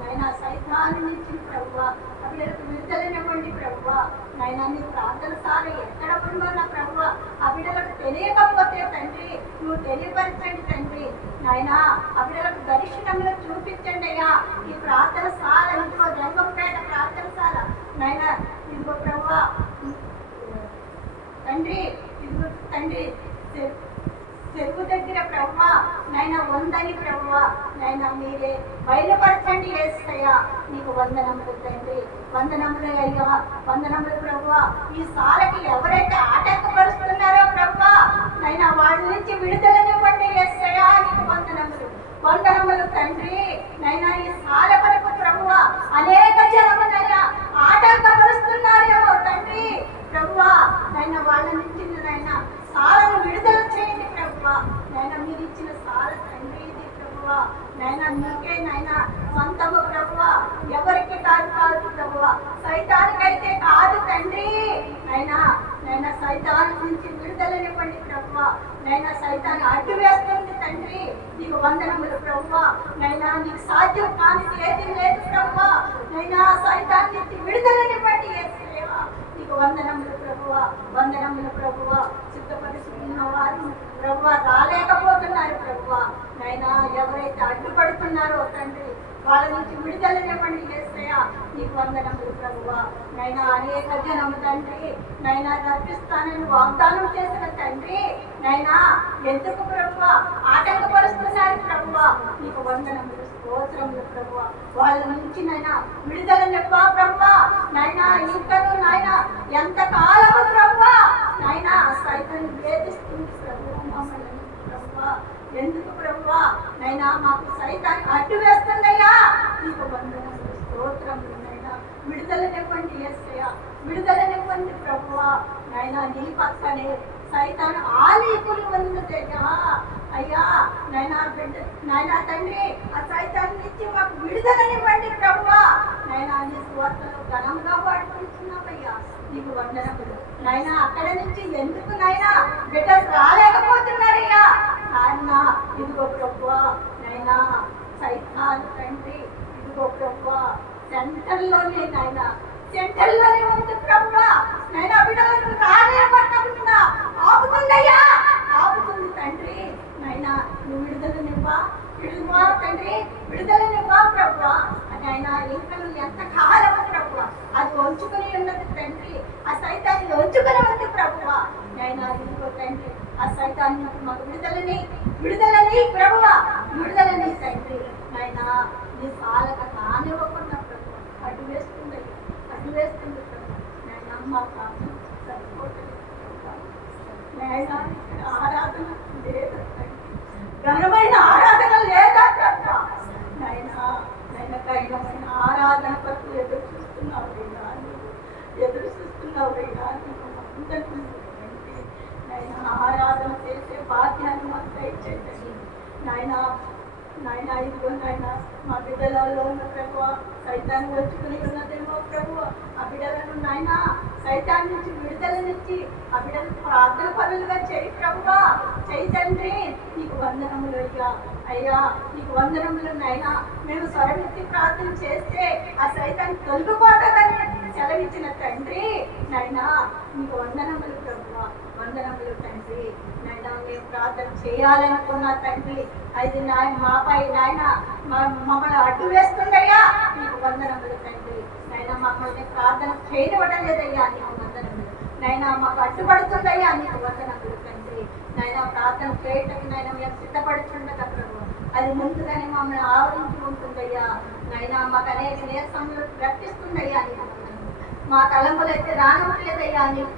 నైనా సైతాన్ని నుంచి ప్రభువా ఆ బిడ్డలకు విడుదలనివ్వండి ప్రభువా. నైనా నీ ప్రార్థన సారి ఎక్కడ ఉన్నా ప్రభువా ఆ బిడ్డలకు తెలియకపోతే తండ్రి నువ్వు తెలియపరచండి తండ్రి. నైనా ఆ బిడ్డలకు దర్శనంలో చూపించండి అయ్యా. ఈ ప్రార్థన సాల ఇదిగో జంగంపేట ప్రార్థన సాల నైనా ఇదిగో ప్రభువా తండ్రి, ఇదిగో తండ్రి చెరువు దగ్గర ప్రభువా నైనా ఉందని ప్రభువా నైనా మీరే బయలుపరచండి యేసయ్యా. నీకు వందనములు తండ్రి, వందనములు అయ్యా, వందనములు ప్రభువా. ఈ సాలకి ఎవరైతే ఆటంకపరుస్తున్నారో ప్రభువా నైనా వాళ్ళ నుంచి విడుదలనివ్వండి యేసయ్యా. నీకు వందనములు, వందనములు తండ్రి. నైనా ఈ సాల వరకు ప్రభువా అనేక జనమునైనా ఆటంకపరుస్తున్నారేమో తండ్రి ప్రభువా నైనా వాళ్ళ నుంచి నైనా సాలను విడుదల చేయండి ప్రభువా. నైనా మీరు ఇచ్చిన సాల తండ్రి ఇది ప్రభువా నైనా మీకే నైనా సొంతము ప్రభువా, ఎవరికి కాదు ప్రభువా, సైతానికైతే కాదు తండ్రి. నైనా నైనా సైతాన్ నుంచి విడుదలనివ్వండి ప్రభువా. నైనా సైతాన్ని అడ్డు వేస్తుంది తండ్రి. నీకు వందనములు ప్రభువా. నైనా నీకు సాధ్యం కాని ఏది లేదు ప్రభువా. నైనా సైతాన్ నుంచి విడుదలనివ్వండి యేసయ్యా. నీకు వందనములు ప్రభువా, వందనములు ప్రభువా. సిద్ధపరుచుకున్న వారు ప్రభువా రాలేకపోతున్నారు ప్రభువా. నైనా ఎవరైతే అడ్డుపడుతున్నారో తండ్రి వాళ్ళ నుంచి విడుదలనివ్వండి యేసయ్యా. నీకు వందనములు ప్రభువా. నైనా అనేక జనము తండ్రి నైనా రప్పిస్తానని వాగ్దానం చేసిన తండ్రి నైనా ఎందుకు ప్రభువా ఆటంకపరుస్తున్నారు ప్రభువా. నీకు వందనములు, స్తోత్రములు ప్రభువా. వాళ్ళ నుంచి నైనా విడుదలనివ్వా ప్రభువా. నైనా ఇంకను నైనా ఎంత కాలము ప్రభువా నైనా సైతం వేధిస్తుంది ప్రభువా మమ్మల్ని ప్రభువా. ఎందుకు ప్రభువా నైనా మాకు సైతాన్ని అడ్డు వేస్తుందయ్యా. నీకు వందనములు, స్తోత్రములు. నైనా విడుదలనివ్వండి యేసయ్యా, విడుదలనివ్వండి ప్రభువా. నైనా నీ పక్కనే సైతాను ఆలీకులు ఉన్నదయ్యా. అయ్యా నైనా బిడ్డ నైనా తండ్రి ఆ సైతాన్ని నుంచి మాకు విడుదలనివ్వండి ప్రభువా. నైనా నీ స్వార్థలో ఘనంగా పాడుకుంటున్నామయ్యా. నీకు వందనములు. నైనా అక్కడ నుంచి ఎందుకు నైనా బిడ్డలు రాలేకపోతున్నారయ్యా. నాన్న ఇదిగో ప్రభువా నైనా సైతాన్ తండ్రి ఇదిగో ప్రభువా సెంటర్లోనే నైనా సెంటర్లోనే ఉంది ప్రభువా. నైనా బిడ్డలను రాలేకపోతున్నా ఆపుతుందయ్యా, ఆపుతుంది తండ్రి. నైనా నువ్వు విడుదలనివ్వా, విడుదల తండ్రి, విడుదలనివ్వా ప్రభువా. నైనా ఇంకా ఎంత కాలము ప్రభువా అది వంచుకొని ఉన్నది తండ్రి. ఆ సైతాన్ని వంచుకొని ఉంది ప్రభువా. నైనా ఇదిగో తండ్రి ఆ సైతాన్ని మాకు విడుదలని ప్రభువా, విడుదలని తండ్రి. నైనా నీ సాలక కానివ్వకుండా ప్రభువా అడ్డు వేస్తుంది, అడ్డు వేస్తుంది ప్రభు. నైనా మా ప్రార్థన సరిపోతుంది ప్రభువా. నైనా ఇక్కడ ఆరాధన లేదా తండ్రి, ఘనమైన ఆరాధన లేదా ప్రభువా. నైనా నైనా కఠినమైన ఆరాధన కొరకు ఎదురు చూస్తున్నావు అయినా, ఎదురు చూస్తున్నావు అయినా. నైనా ఆరాధన చేసే భాగ్యాన్ని మాకు దయచేయండి నాయనా. నాయనా ఇదిగో నాయనా మా బిడ్డలలో ఉన్న ప్రభువా సైతాన్ని వచ్చుకుని ఉన్నదేమో ప్రభువా. ఆ బిడ్డలను నాయనా సైతాన్ని నుంచి విడుదలనిచ్చి ఆ బిడ్డలు ప్రార్థన పనులుగా చేయి ప్రభువా, చేయి తండ్రి. నీకు వందనములు అయ్యా, అయ్యా నీకు వందనములు. నాయనా మేము స్వరమెత్తి ప్రార్థన చేస్తే ఆ సైతాన్ని తొలగిపోతుందని సెలవిచ్చిన తండ్రి. నైనా నీకు వందనములు ప్రభువా, వందనములు తండ్రి. నైనా మేము ప్రార్థన చేయాలనుకున్నా తండ్రి అది మాపై నాయన మమ్మల్ని అడ్డు వేస్తుందయ్యా. నీకు వందనములు తండ్రి. నైనా మమ్మల్ని ప్రార్థన చేయనివ్వడం లేదయ్యా. నీకు వందనములు. నైనా మాకు అడ్డుపడుతుందయ్యా. నీకు వందనములు తండ్రి. నైనా ప్రార్థన చేయటం నైనా మేము సిద్ధపడుతుండగా ప్రభు అది ముందుగానే మమ్మల్ని ఆవరించి ఉంటుందయ్యా. నైనా మాకు అనేక నీరసములు రక్షిస్తుందయ్యా. నీకు వందనములు. మా తలంపులు అయితే రానట్లేదయ్యా. నీకు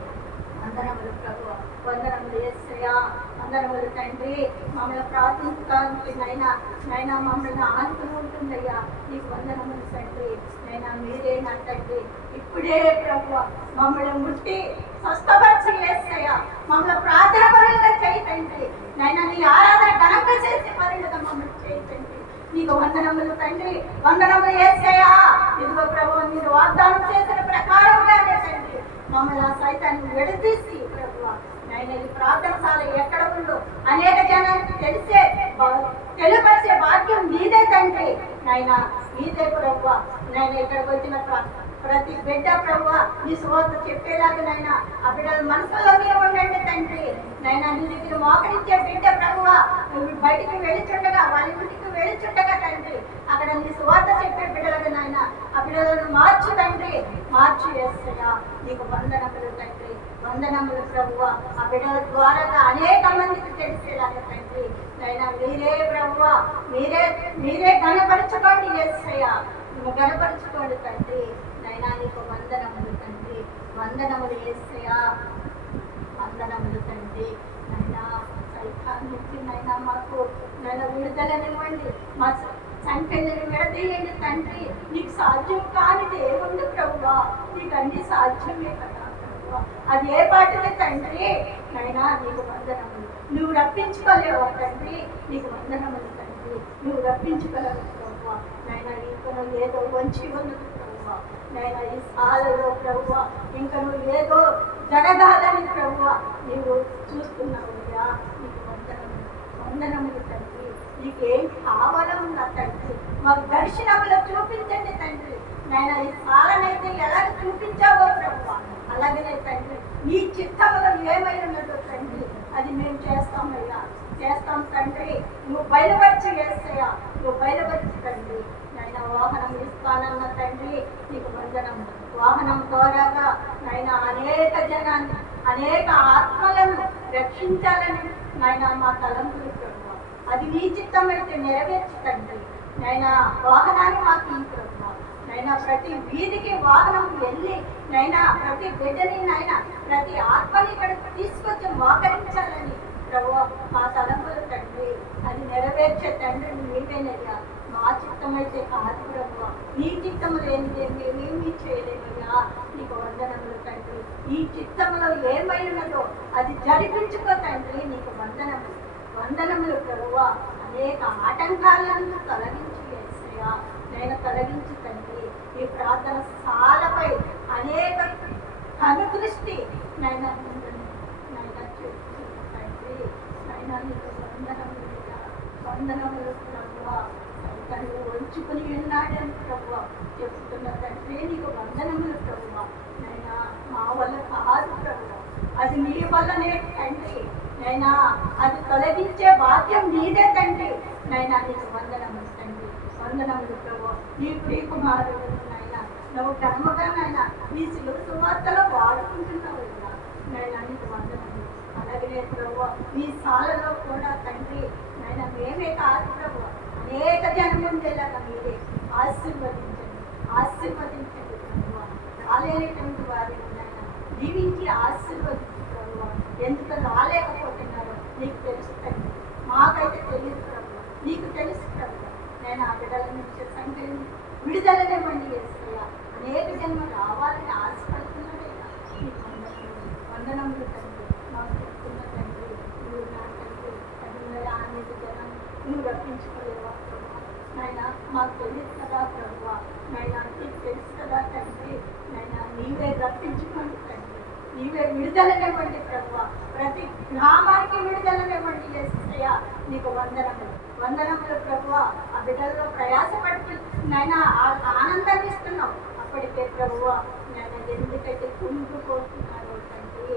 వందనములు ప్రభు, వందనములు యేసయ్యా, వందనములు తండ్రి. మమ్మల్ని ప్రార్థించడానికి నైనా నైనా మమ్మల్ని ఆనుకుని ఉంటుందయ్యా. నీకు వందనములు తండ్రి. నైనా మీరే నా తండ్రి ఇప్పుడే ప్రభు మమ్మల్ని ముట్టి స్వస్థపరిచి యేసయ్యా. మమ్మల్ని ప్రార్థన పరులుగా చేయి తండ్రి. నైనా నీ ఆరాధన ఘనంగా చేసే పరులుగా మమ్మల్ని చేయి తండ్రి. నీకు వందనములు తండ్రి, వందనములు యేసయ్యా. ఇదిగో ప్రభు మీరు వాగ్దానం చేసిన ప్రకారంగానే తండ్రి మమ్మల్ని ఆ సైతాన్ని విడదీసి ప్రభువా నైనా ఈ ప్రార్థనశాల ఎక్కడ ఉందో అనేక జనానికి తెలిసే తెలియపరిచే భాగ్యం మీదే తండ్రి. నాయన మీదే ప్రభువా. నాయన ఇక్కడికి వచ్చిన ప్రతి బిడ్డ ప్రభువా నీ సువార్త చెప్పేలాగా నాయన ఆ బిడ్డల మనసులో మీరు ఉండండి తండ్రి. నాయన నీ దగ్గర మోకరించే బిడ్డ ప్రభువా బయటికి వెళ్ళిచుండగా వాళ్ళ ఇంటికి వెళ్ళిచుండగా తండ్రి అక్కడ నీ సువార్త చెప్పే బిడ్డలకు నాయన ఆ బిడ్డలను మార్చు తండ్రి. మార్చి వేస్తాయా నీకు వందనములు తండ్రి. వందనములు ప్రభువా. ఆ బిడ్డల ద్వారా అనేక మందికి తెలిసేలాగా తండ్రి. నాయన మీరే ప్రభువా మీరే గణపరచుకోండి యేసయ్యా. నువ్వు గణపరచుకోండి తండ్రి. నైనా నీకు వందనములు తండ్రి. వందనములు యేసయ్యా. వందనములు తండ్రి. నైనా సైతాన్ నుంచి నైనా మాకు నైనా విడుదలనివ్వండి. మా సంఖ్యలను విడదీయండి తండ్రి. నీకు సాధ్యం కానిది ఏముంది ప్రభువా. నీకు అన్ని సాధ్యమే కదా ప్రభువా. అది ఏ పాటనే తండ్రి. నైనా నీకు వందనములు. నువ్వు రప్పించుకోలేవా తండ్రి. నీకు వందనములు తండ్రి. నువ్వు రప్పించుకోలేవు ప్రభువా. నైనా ఇంకను ఏదో వంచి ఉన్నది ప్రభువా. నైనా ఈ సాలలో ప్రభువా ఇంకా నువ్వు ఏదో జరగాలని ప్రభువా నీవు చూస్తున్నావుయా. నీకు వందనములు. వందనములు తండ్రి. నీకేం కావాలన్నా తండ్రి మాకు దర్శనంలో చూపించండి తండ్రి. నాయన ఈ సాలనైతే ఎలాగ చూపించావో ప్రభువా అలాగనే తండ్రి నీ చిత్తములో ఏమై ఉన్నదో తండ్రి అది మేము చేస్తామయ్యా. చేస్తాం తండ్రి. నువ్వు బయలుపరిచి వేస్తాయా. నువ్వు బయలుపరిచి తండ్రి. నాయన వాహనం ఇస్తానన్న తండ్రి నీకు వందనం. వాహనం ద్వారాగా నాయన అనేక జనాన్ని అనేక ఆత్మలను రక్షించాలని నాయన మా తలంపులు ప్రభువా. అది నీ చిత్తమైతే నెరవేర్చు తండ్రి. నాయన వాహనాన్ని మాకు ఈ ప్రభువా. నైనా ప్రతి వీధికి వాహనం వెళ్ళి నైనా ప్రతి బిడ్డని నాయన ప్రతి ఆత్మని ఇక్కడికి తీసుకొచ్చి మోకరించాలని ప్రభు మా తలంపులు తండ్రి. అది నెరవేర్చే తండ్రి నీవేనయ్యా. మా చిత్తమైతే కాదు ప్రభు. నీ చిత్తము లేనిదే మేమేమీ చేయలేమయ్యా. నీకు వందనములు తండ్రి. ఈ చిత్తములో ఏమైనదో అది జరిపించుకో తండ్రి. నీకు వందనములు. వందనములు ప్రభువ. అనేక ఆటంకాలను తొలగించి వేసయ్యా. నేను తొలగించి తండ్రి ఈ ప్రార్థన సాలపై అనేక కనుదృష్టి నైనా తండ్రి. నైనా నీకు వందనములుగా. వందనములు ప్రభువ. తను వంచుకుని ఉన్నాడని ప్రభువ చెప్తున్న తండ్రి నీకు వందనములు ప్రభువ. నైనా మా వల్ల కాదు ప్రభువ. అది నీ వల్లనే తండ్రి. నైనా అది తొలగించే భాగ్యం నీదే తండ్రి. నైనా నీకు వందనములు తండ్రి. వందనములు ప్రభు. నీ ప్రియకుమారుడు నాయన నువ్వు కర్మగా నాయన నీ శిలువ సువార్తలో వాడుకుంటున్నావు నాయన. నీకు వందనములు. అలాగే ప్రభు నీ సాలలో కూడా తండ్రి నాయన మేమే కాదు ప్రభు అనేక జనం ఉండేలాగా మీరే ఆశీర్వదించండి. ఆశీర్వదించండి ప్రభు. రాలేనటువంటి వారిని నాయన దీవించి ఆశీర్వదించు ప్రభు. ఎందుకు రాలేకపోతున్నారో నీకు తెలుసు తండ్రి. మాకైతే తెలియదు ప్రభు. నీకు తెలుసు ప్రభు. నేను ఆ బిడ్డల నుంచి సంఖ్యను విడుదలనే మండి వేస్తాయా. అనేక జన్మ రావాలని ఆశపడుతున్నాడయ్యా. నీకు వందనములు. వందనములు తండ్రి. మాకు చెప్తున్న తండ్రి నువ్వు నా తండ్రి. అది అనేక జనం నువ్వు రప్పించుకోలేవా ప్రభు. నాయన మాకు తెలియదు కదా ప్రభు. నాయన నీకు తెలుసు కదా తండ్రి. నాయన నీవే రప్పించుకోండి తండ్రి. నీవే విడుదలనివ్వండి ప్రభు. ప్రతి గ్రామానికి విడుదలనివ్వండి యేసయ్యా. నీకు వందనములు. వందనములు ప్రభువ. ఆ బిడ్డల్లో ప్రయాసపడి నాయన ఆనందాన్ని ఇస్తున్నావు. అప్పటికే ప్రభువ నేను ఎందుకైతే కుంగిపోతున్నారో తండ్రి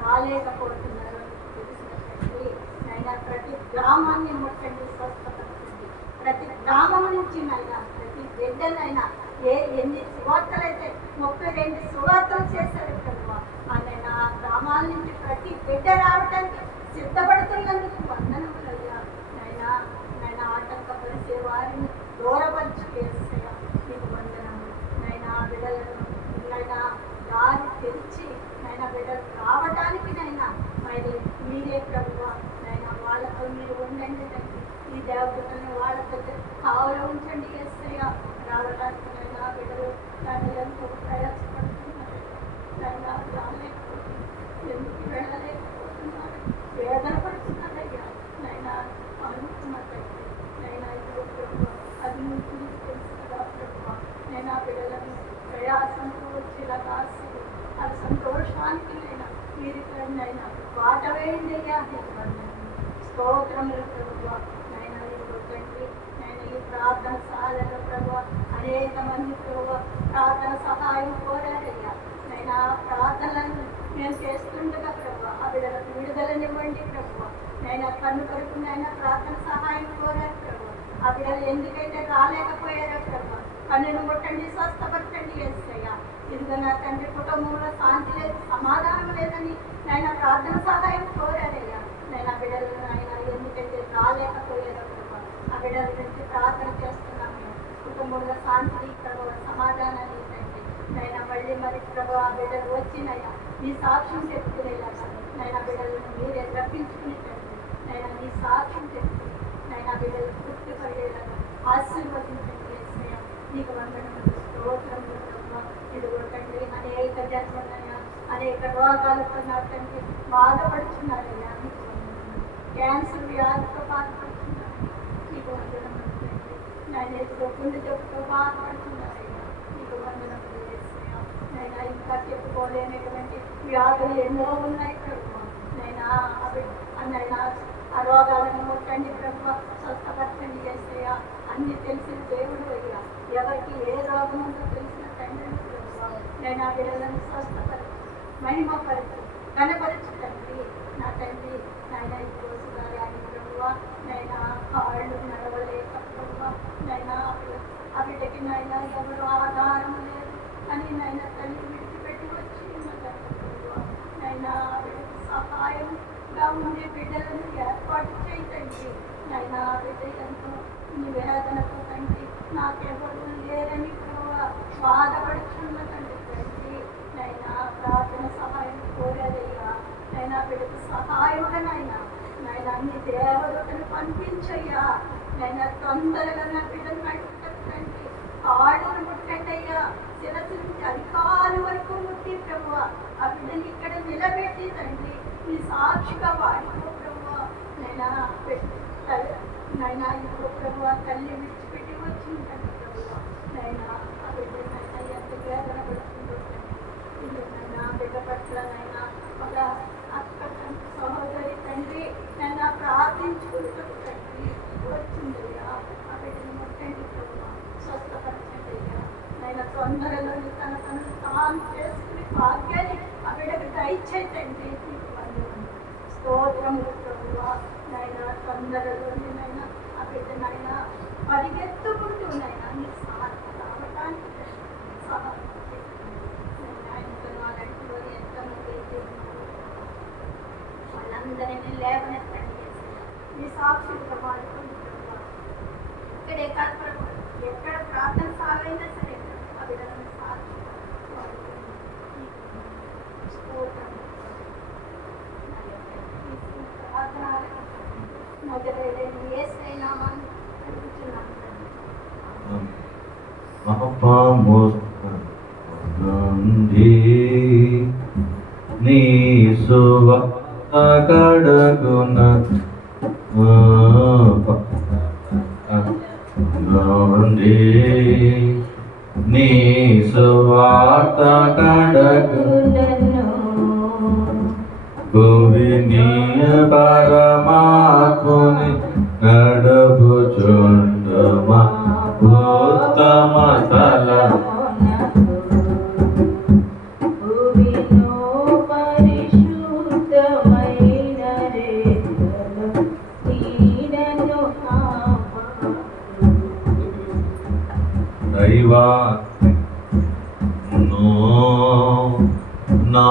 రాలేకపోతున్నారో తెలిసిన తండ్రి. నాయన ప్రతి గ్రామాన్ని ముట్టండి. స్వస్థపరచండి. ప్రతి గ్రామం నుంచి నాయన ప్రతి బిడ్డనైనా ఎన్ని సువార్తలైతే 32 సువార్తలు చేశారు ప్రభువ. ఆయన ఆ గ్రామాల నుంచి ప్రతి బిడ్డ రావడానికి సిద్ధపడుతున్నందుకు వందనములయ్యా. నైనా ఆటంకపరిచే వారిని దూరపరిచి వేస్తాయా. నీకు వందనములు. నైనా బిడ్డలను నైనా దారి తెరిచి నైనా బిడ్డలు రావడానికి నైనా మీరే ప్రభువ. నైనా వాళ్ళతో మీరు ఉండండి తండ్రి. ఈ దేవతలను వాళ్ళతో కావలో ఉంచండి వేస్తాయా. రావడానికి నైనా బిడ్డలు దాన్ని ఎంతో ప్రయాసపడుతున్నారు. నైనా రాలేకపోతున్నారు. ఎందుకు వెళ్ళలేకపోతున్నారు. వేదన పడుతున్నారయ్యా. నైనా అనుకున్న తండ్రి. నైనా ఇప్పుడు ప్రభు అది నువ్వు తెలుసు కదా ప్రభు. నేను ఆ బిడ్డలను ప్రయాసంతో వచ్చేలాగా ఆశలు ఆ సంతోషానికి నైనా మీరు నైనా వాట వేయండి అయ్యా. స్తోత్రములు ప్రభు. నైనా నీకు ప్రార్థన సాధన ప్రభు అనేక మంది ప్రభు ప్రార్థన సహాయం కోరారయ్యా నైనా ప్రార్థనలను మేము చేస్తుండగా ప్రభు ఆ బిడ్డలకు విడుదలనివ్వండి ప్రభు నైనా కన్ను కొరకు నైనా ప్రార్థన సహాయం కోరారు ప్రభు ఆ బిడ్డలు ఎందుకైతే రాలేకపోయారో ప్రభు కన్నును ముట్టండి స్వస్థపరచండి యేసయ్యా ఇదిగో నా తండ్రి కుటుంబంలో శాంతి లేదు సమాధానం లేదని నైనా ప్రార్థన సహాయం కోరారయ్యా నైనా బిడ్డలు ఆయన ఎందుకంటే రాలేకపోయారో ప్రభు ఆ బిడ్డల నుంచి ప్రార్థన చేస్తున్నాము కుటుంబంలో శాంతి ప్రభు సమాధానాన్ని ఇవ్వండి నైనా మళ్ళీ మరి ప్రభు ఆ బిడ్డలు వచ్చినయ్యా మీ సాక్ష్యం చెప్పుకునేలాగా నైనా బిడ్డలను మీరే రప్పించుకుని నైనా మీ సాక్ష్యం చెప్పుకుని నైనా బిడ్డలు తృప్తి పడేలాగా ఆశీర్వదించండి యేసయ్యా నీకు వందనములు స్తోత్రములు ప్రభు ఇదిగో తండ్రి అనేక జన్మలైనా అనేక రోగాలతో నా తండ్రి బాధపడుతున్నారయ్యా నీకు వందనములు క్యాన్సర్ వ్యాధితో బాధపడుతున్నారు నీకు వందనములు తండ్రి నేను ఎదుగు గుండె జబ్బుతో బాధపడుతున్నారయ్యా నీకు వందనములు యేసయ్యా నైనా ఇంకా చెప్పుకోలేనటువంటి వ్యాధులు ఎన్నో ఉన్నాయి ప్రభు నైనా అవి నైనా ఆ రోగాలను ముట్టండి ప్రభు స్వస్థపరచండి యేసయ్యా అన్ని తెలిసిన దేవుడు అయ్యా ఎవరికి ఏ రోగం ఉందో తెలిసిన తండ్రి ప్రభు నేను ఆ బిడ్డలను స్వస్థపరచు మహిమపరచు కనపరచు తండ్రి నా తండ్రి నాయన ఈరోజు గారి ప్రభు నైనా కాళ్ళు నడవలేక ప్రభు నైనా ఆ బిడ్డకి నైనా ఎవరు ఆధారం లేదు అని నైనా తల్లి విడిచిపెట్టి వచ్చి ప్రభు నైనా ఆ బిడ్డకి సహాయంగా ఉండే బిడ్డలను ఏర్పాటు చేయండి నైనా ఆ బిడ్డ ఎంతో వేదనతో తండ్రి నాకెవరు లేరని బాధపడుతున్న తండ్రి నైనా ప్రార్థన సహాయం కోరేదయ్యా నైనా బిడ్డకు సహాయంగా నైనా నీ దేవదూతను పంపించయ్యా నైనా తొందరగా నా బిడ్డను నడుపుతండి కాళ్ళను ముట్టండి అయ్యా శిరస్సు నుంచి అధికారుల వరకు ముట్టి ప్రభు ఆ బిడ్డని ఇక్కడ నిలబెట్టి తండ్రి నీ సాక్షిగా వాడుకో ప్రభు నైనా నైనా ఇప్పుడు ప్రభు తల్లి విడిచిపెట్టి వచ్చిందండి ప్రభు నైనా ఆ బిడ్డ నైనా ఎంత వేదన పడుతుందో నైనా బిడ్డ పట్ల నైనా ఒక అక్క సహోదరి తండ్రి నైనా ప్రార్థించుకుంటాం తండ్రి వచ్చిందయ్యా ఆ బిడ్డని ముట్టండి ప్రభు స్వస్థపరచండి అయ్యా నైనా తొందరలోని తన తనను తాను చేసుకుని భాగ్యాన్ని ఆ బిడ్డకు దయచేయండి స్తోత్రములు ప్రభు నైనా తొందరలోని నైనా ఆ బిడ్డ నైనా పరిగెత్తుకుంటూ నైనా నీ సహాయం రావడానికి సహాయం వాళ్ళంటిలోని ఎంతమంది అయితే వాళ్ళందరినీ లేవనెత్తండి నీ సాక్షులుగా వాడుకోండి ప్రభు ఇక్కడే కాదు ప్రభు ఎక్కడ ప్రార్థన సాగైనా సరే ఆ బిడ్డలను సాక్షి వాడుకోండి స్తోత్రం నీ సువార్త కడగున నీ సువార్త కడగున గోవినీయ పరమాత్ముని నడుపుచుండుమా ఉత్తమ స్థలము దైవా నా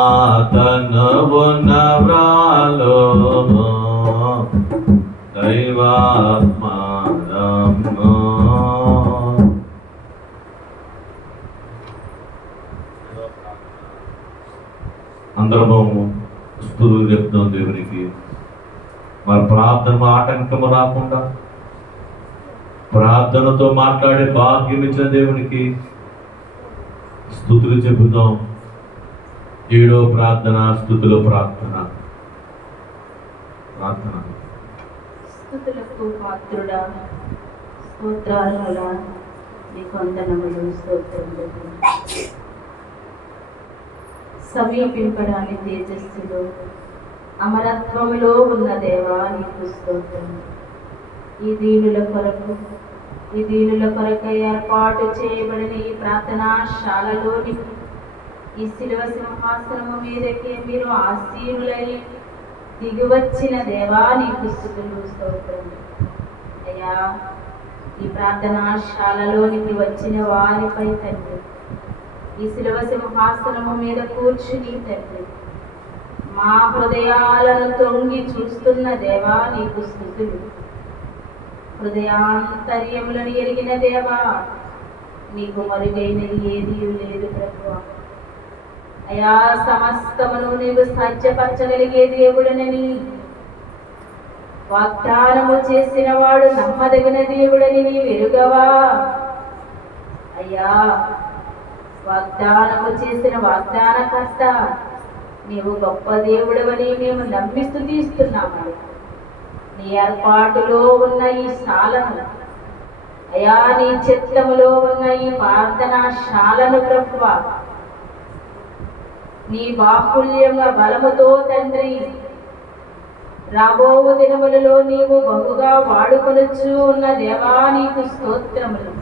తనవు నవ్రాలో దైవాత్మానము అందరము స్తుతులు చెప్తాం దేవునికి. మరి ప్రార్థన ఆటంకము రాకుండా ప్రార్థనతో మాట్లాడే భాగ్యం ఇచ్చిన దేవునికి స్తుతులు చెబుతాం. 7వ ప్రార్థన స్తుతుల ప్రార్థన. స్తుతులకు పాత్రుడా స్తోత్రార్హుడా నీకు వందనములు స్తోత్రములు. సమీపింపడాని తేజస్సులో అమరత్వములో ఉన్న దేవా నీకు స్తోత్రం. ఈ దీనుల కొరకు ఈ దీనుల కొరకై ఏర్పాటు చేయబడిన ఈ ప్రార్థనాశాలలోని ఈ శిలువ సింహాసనము మీదకి మీరు ఆసీనులై దిగివచ్చిన దేవా నీకు స్తుతులు స్తోత్రం. అయ్యా, ఈ ప్రార్థనాశాలలోనికి వచ్చిన వారిపై తండ్రి, ఈ శిలువ సింహాసనము మీద కూర్చుని తండ్రి మా హృదయాలను తొంగి చూస్తున్న దేవా నీకు స్తుతులు. హృదయాంతర్యములను ఎరిగిన దేవా నీకు మరుగైనది ఏదీ లేదు ప్రభువా. అయా, సమస్తమును నీవు సాధ్యపరచగలిగే దేవుడనని, వాగ్దానము చేసిన వాడు నమ్మదగిన దేవుడని నీవు ఎరుగవా. అయ్యా, వాగ్దానము చేసిన వాగ్దానకర్త నీవు గొప్ప దేవుడవని మేము నమ్మి స్తుతిస్తున్నాము. నీ ఏర్పాటులో ఉన్న ఈ శాలను, అయా నీ చిత్తములో ఉన్న ఈ ప్రార్థనాశాలను ప్రభువా నీ బాహుల్యంగా బలముతో తండ్రి రాబో దినములలో నీవు బహుగా వాడుకొనొచ్చు ఉన్న దేవా నీకు స్తోత్రములు.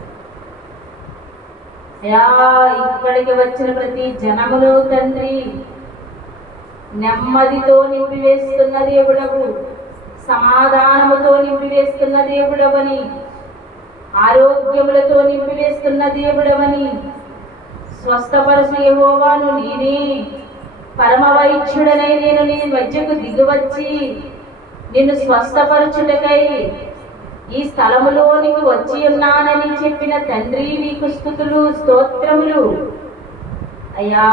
అయా, ఇక్కడికి వచ్చిన ప్రతి జనమును తండ్రి నెమ్మదితో నింపివేస్తున్న దేవుడవు, సమాధానముతో నింపివేస్తున్న దేవుడవని, ఆరోగ్యములతో నింపివేస్తున్న దేవుడవని, స్వస్థపరచు యెహోవాను నేనే, పరమ వైద్యుడనై నేను నీ మధ్యకు దిగివచ్చి నిన్ను స్వస్థపరచుటకై ఈ స్థలములోనికి వచ్చి ఉన్నానని చెప్పిన తండ్రి నీకు స్తుతులు స్తోత్రములు. అయ్యా,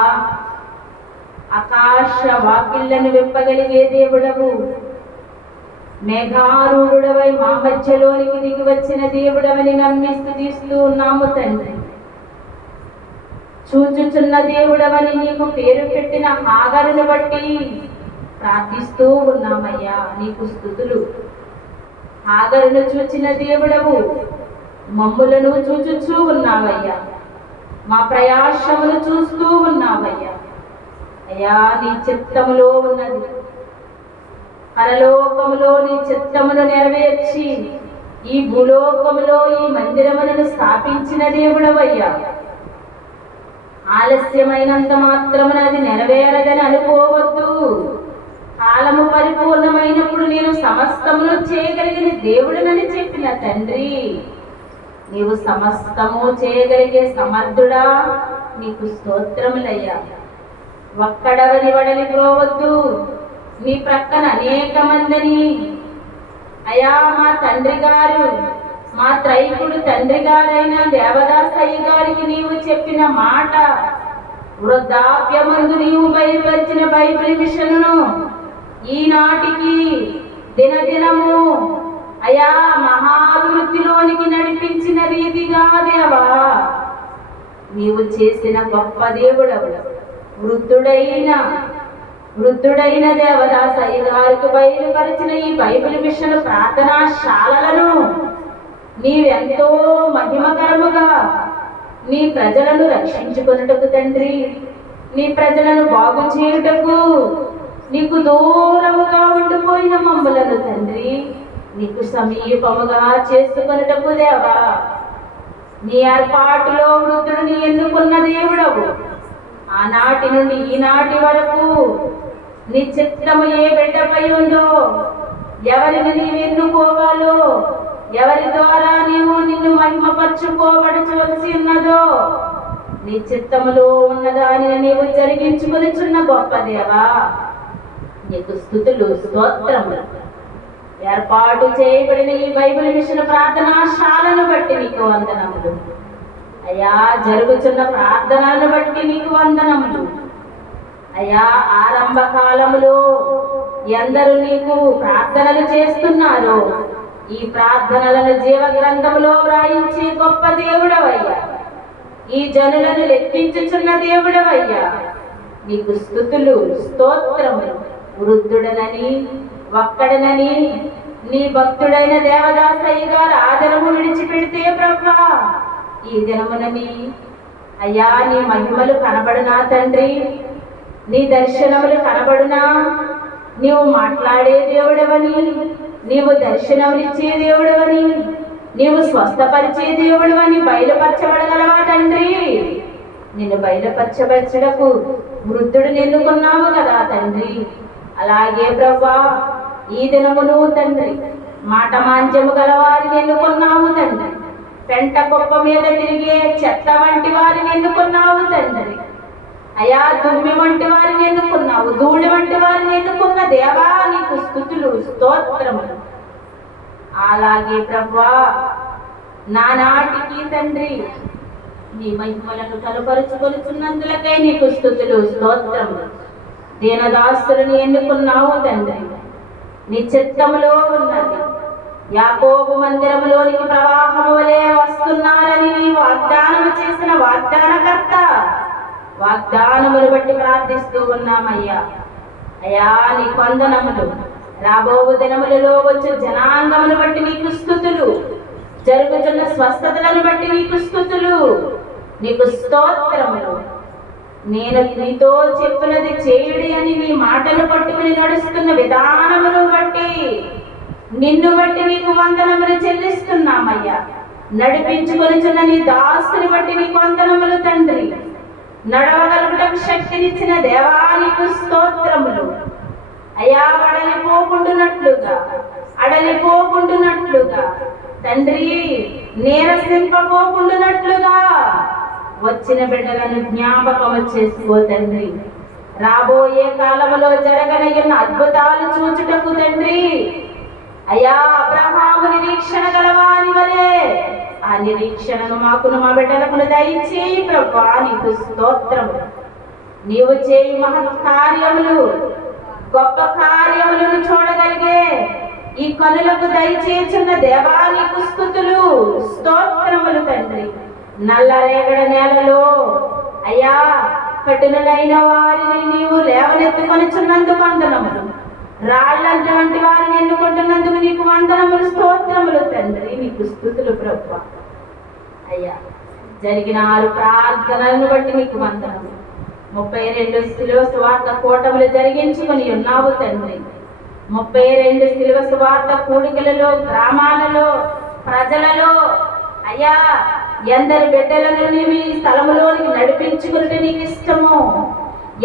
ఆకాశ వాకిళ్లను విప్పగలిగే దేవుడవు, మేఘారూఢుడవై మా మధ్యలోనికి దిగి వచ్చిన దేవుడవని నమ్మి స్తుతిస్తూ ఉన్నాము తండ్రి. చూచుచున్న దేవుడవని నీకు పేరు పెట్టిన హాగరును బట్టి ప్రార్థిస్తూ ఉన్నామయ్యా నీకు స్తుతులు. హాగరును చూచిన దేవుడవు, మమ్ములను చూచుచూ ఉన్నావయ్యా, మా ప్రయాసమును చూస్తూ ఉన్నావయ్యా. అయ్యా, నీ చిత్తములో ఉన్నది, పరలోకములో నీ చిత్తమును నెరవేర్చి ఈ భూలోకములో ఈ మందిరములను స్థాపించిన దేవుడవయ్యా. ఆలస్యమైనంత మాత్రమున అది నెరవేరదని అనుకోవద్దు. కాలము పరిపూర్ణమైనప్పుడు నేను సమస్తమును చేయగలిగిన దేవుడనని చెప్పిన తండ్రి, నీవు సమస్తము చేయగలిగే సమర్థుడా నీకు స్తోత్రములయ్యా. ఒక్కడవని వడలిపోవద్దు, నీ ప్రక్కన అనేక మందిని అయా మా తండ్రి గారు, మా త్రైకుడు తండ్రి గారైన దేవదాసయ్య గారికి నీవు చెప్పిన మాట, వృద్ధాప్యమందు నీవు బయలుపరిచిన బైబిల్ మిషన్ను ఈనాటికి దినదినము అయా మహాభివృద్ధిలోనికి నడిపించిన రీతిగా దేవా నీవు చేసిన గొప్ప దేవుడవు. వృద్ధుడైన దేవదాసయ్య గారికి బయలుపరిచిన ఈ బైబిల్ మిషన్ ప్రార్థనాశాలలను నీవెంతో మహిమకరముగా నీ ప్రజలను రక్షించుకొనుటకు తండ్రి, నీ ప్రజలను బాగు చేయుటకు నీకు దూరముగా ఉండిపోయిన మమ్మలను తండ్రి నీకు సమీపముగా చేసుకొనుటకు దేవా నీ ఏర్పాటులో వృద్ధుడిని ఎన్నుకున్న దేవుడవు. ఆనాటి నుండి ఈనాటి వరకు నీ చిత్తము ఏ బిడ్డపై ఉందో, ఎవరిని నీవు ఎన్నుకోవాలో, ఎవరి ద్వారా నీవు నిన్ను మహిమపరచుకోబడవలసి ఉన్నదో నీ చిత్తములో ఉన్నదానిని నీవు జరిగించుకొనిచున్న గొప్ప దేవా నీకు స్తుతులు స్తోత్రములు. ఏర్పాటు చేయబడిన ఈ బైబిల్ మిషన్ ప్రార్థనాశాలను బట్టి నీకు వందనములు అయ్యా. జరుగుతున్న ప్రార్థనలను బట్టి నీకు వందనములు అయ్యా. ఆరంభ కాలములో ఎందరూ నీకు ప్రార్థనలు చేస్తున్నారో ఈ ప్రార్థనలను జీవ గ్రంథములో వ్రాయించే గొప్ప దేవుడవయ్యా. ఈ జనులను లెక్కించుచున్న దేవుడవయ్యా. నీకు స్తుతులు స్తోత్రములు. వృద్ధుడనని ఒక్కడనని నీ భక్తుడైన దేవదాసయ్య గారు ఆదరము విడిచిపెడితే ప్రభా ఈ దినమునని అయ్యా నీ మహిమలు కనబడునా తండ్రి, నీ దర్శనములు కనబడునా, నీవు మాట్లాడే దేవుడవని, నీవు దర్శనములిచ్చే దేవుడవని, నీవు స్వస్థపరిచే దేవుడు అని బయలుపరచబడగలవా తండ్రి? నిన్ను బయలుపరచబరచడకు వృద్ధుడిని ఎన్నుకున్నావు కదా తండ్రి. అలాగే ప్రభా ఈ దినమును తండ్రి మాట మాంద్యము గల వారిని ఎన్నుకున్నావు తండ్రి. పెంట కుప్ప మీద తిరిగే చెత్త వంటి వారిని ఎన్నుకున్నావు తండ్రి. అయా దుమ్మి వంటి వారిని ఎన్నుకున్నావు, ధూళి వంటి వారిని ఎన్నుకున్న దేవా నీకు స్తుతులు స్తోత్రములు. అలాగే ప్రభా నానాటికి తండ్రి నీ మహిమలను కనపరుచుకొనుచున్నందులకై నీకు స్తుతులు స్తోత్రములు. దీనదాసులను ఎన్నుకున్నావు తండ్రి. నీ చిత్తములో ఉన్నది. యాకోబు మందిరములోనికి ప్రవాహము వలె వస్తున్నారని నీ వాగ్దానము చేసిన వాగ్దానకర్త, వాగ్దానములు బట్టి ప్రార్థిస్తూ ఉన్నామయ్యా. అయ్యా నీ వందనములు. రాబో దినములలో వచ్చు జనాంగమును బట్టి నీకు స్తుతులు, జరుగుతున్న స్వస్థతలను బట్టి నీకు స్తుతులు, నీకు స్తోత్రములు. నేను నీతో చెప్పినది చేయుడి అని నీ మాటలు పట్టుకుని నడుస్తున్న విధానమును బట్టి నిన్ను బట్టి నీకు వందనములు చెల్లిస్తున్నామయ్యా. నడిపించుకొనిచున్న నీ దాసుని బట్టి నీకు వందనములు తండ్రి. నడవగలుగుటకు శక్తినిచ్చిన దేవా నీకు స్తోత్రములు. అయ్యా అడలిపోకుండునట్లుగా తండ్రి నీరసింపపోకుండునట్లుగా వచ్చిన బిడ్డలను జ్ఞాపకం చేసుకో తండ్రి. రాబోయే కాలంలో జరగనయ్యున్న అద్భుతాలు చూచుటకు తండ్రి అయ్యా అబ్రహాము నిరీక్షణ గలవాని వలె ఆ నిరీక్షణను మాకును మా బిడ్డలకు దయచేయి ప్రభువా. నీకు స్తోత్రము. నీవు చేయి మహత్ కార్యములు, గొప్ప కార్యములను చూడగలిగే ఈ కనులకు దయచేచున్న దేవా నీకు స్తుతులు స్తోత్రములు తండ్రి. నల్లరేగడ నేలలో అయ్యా కఠినులైన వారిని నీవు లేవనెత్తుకొనిచున్నందుకు వందనములు. రాళ్ళంటి వారిని ఎన్నుకుంటున్నందుకు నీకు వందనములు స్తోత్రములు తండ్రి. నీకు స్తుతులు ప్రభువా. అయ్యా జరిగిన 6 ప్రార్థనలను బట్టి నీకు వందనములు. 32 శిలువ సువార్త కూటములు జరిగించుకొని ఉన్నావు తండ్రి. 32 శిలువ సువార్త కూడికలలో, గ్రామాలలో, ప్రజలలో అయ్యా ఎందరి బిడ్డలను నీవు ఈ స్థలములోనికి నడిపించుకున్నట్టు నీకు ఇష్టము,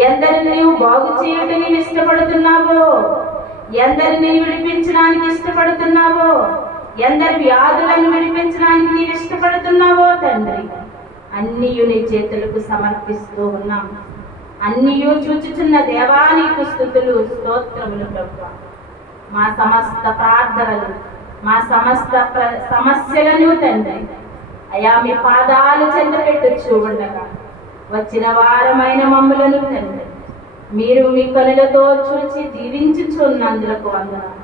ఎందరిని నీవు బాగు చేయటం నీవు ఇష్టపడుతున్నావో, ఎందరిని విడిపించడానికి ఇష్టపడుతున్నావో, ఎందరి వ్యాధులను విడిపించడానికి నీవు ఇష్టపడుతున్నావో తండ్రి అన్నియు నీ చేతులకు సమర్పిస్తూ ఉన్నాం. అన్నియు చూచుచున్న దేవా నీకు స్తుతులు స్తోత్రములు ప్రభువా. మా సమస్త ప్రార్థనలు, మా సమస్త సమస్యలను తండ్రి అయా మీ పాదాలు చెంత పెట్టొచ్చు ఉండగా వచ్చిన వారమైన మమ్ములను తండ్రి మీరు మీ కనులతో చూచి దీవించుచున్నందులకు వందనాలు.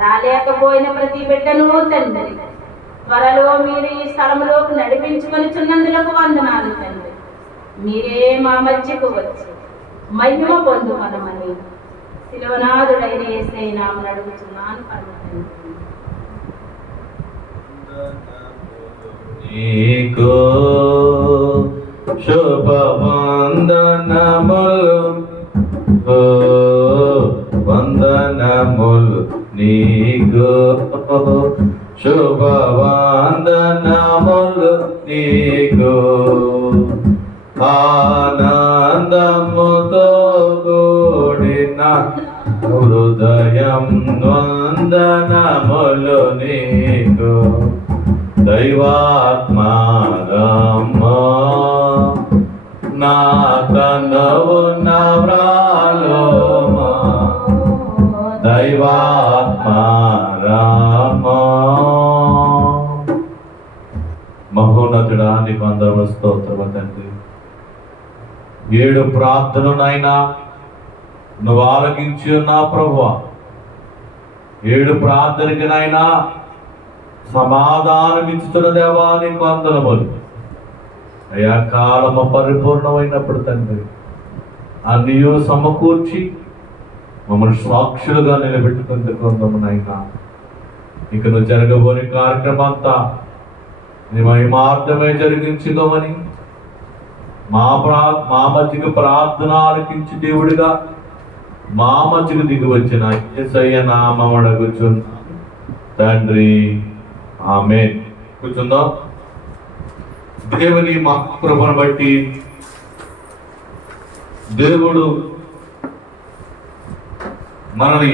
రాలేకపోయిన ప్రతి బిడ్డను తండ్రి త్వరలో మీరు ఈ స్థలంలోకి నడిపించుకొనిచున్నందులకు వందనాలు తండ్రి. మీరే మా మధ్యకు వచ్చి మహిమ పొందుకొనమని శిలువనాథుడైన యేసయ్య నామమున అడుగుచున్నాను పరమ నీకు శుభ వందనములు, వందనములు నీకు శుభ వందనములు నీకు. ఆనందముతో కూడిన హృదయం వందనములు నీకు. దైవాత్మారమ్మా నా కనువు నవ్రాలోమా, దైవాత్మారమ్మా. మహోన్నతుడా నీకు అందరూ స్తోత్రము తండ్రి. 7 ప్రార్థనలైనా నువ్వు ఆలకించి ఉన్నా ప్రభువా. 7 ప్రార్థనకినైనా సమాధానం ఇచ్చుతున్న దేవా నీకు వందనములు. అయా కాలము పరిపూర్ణమైనప్పుడు తండ్రి అన్నీయు సమకూర్చి మమ్మల్ని సాక్షులుగా నిలబెట్టుకుందుకు వందమునైనా. ఇక నువ్వు జరగబోని కార్యక్రమం అంతా నీ మహిమార్థమే జరిగించుకోమని మా మధ్యకు ప్రార్థన ఆలకించి దేవుడిగా మా మధ్యకు దిగి వచ్చిన యేసయ్య నామమున అడుగుచున్నాను తండ్రి. ఆమేన్. కూర్చుందాం. దేవుని మహాకృపను బట్టి దేవుడు మనల్ని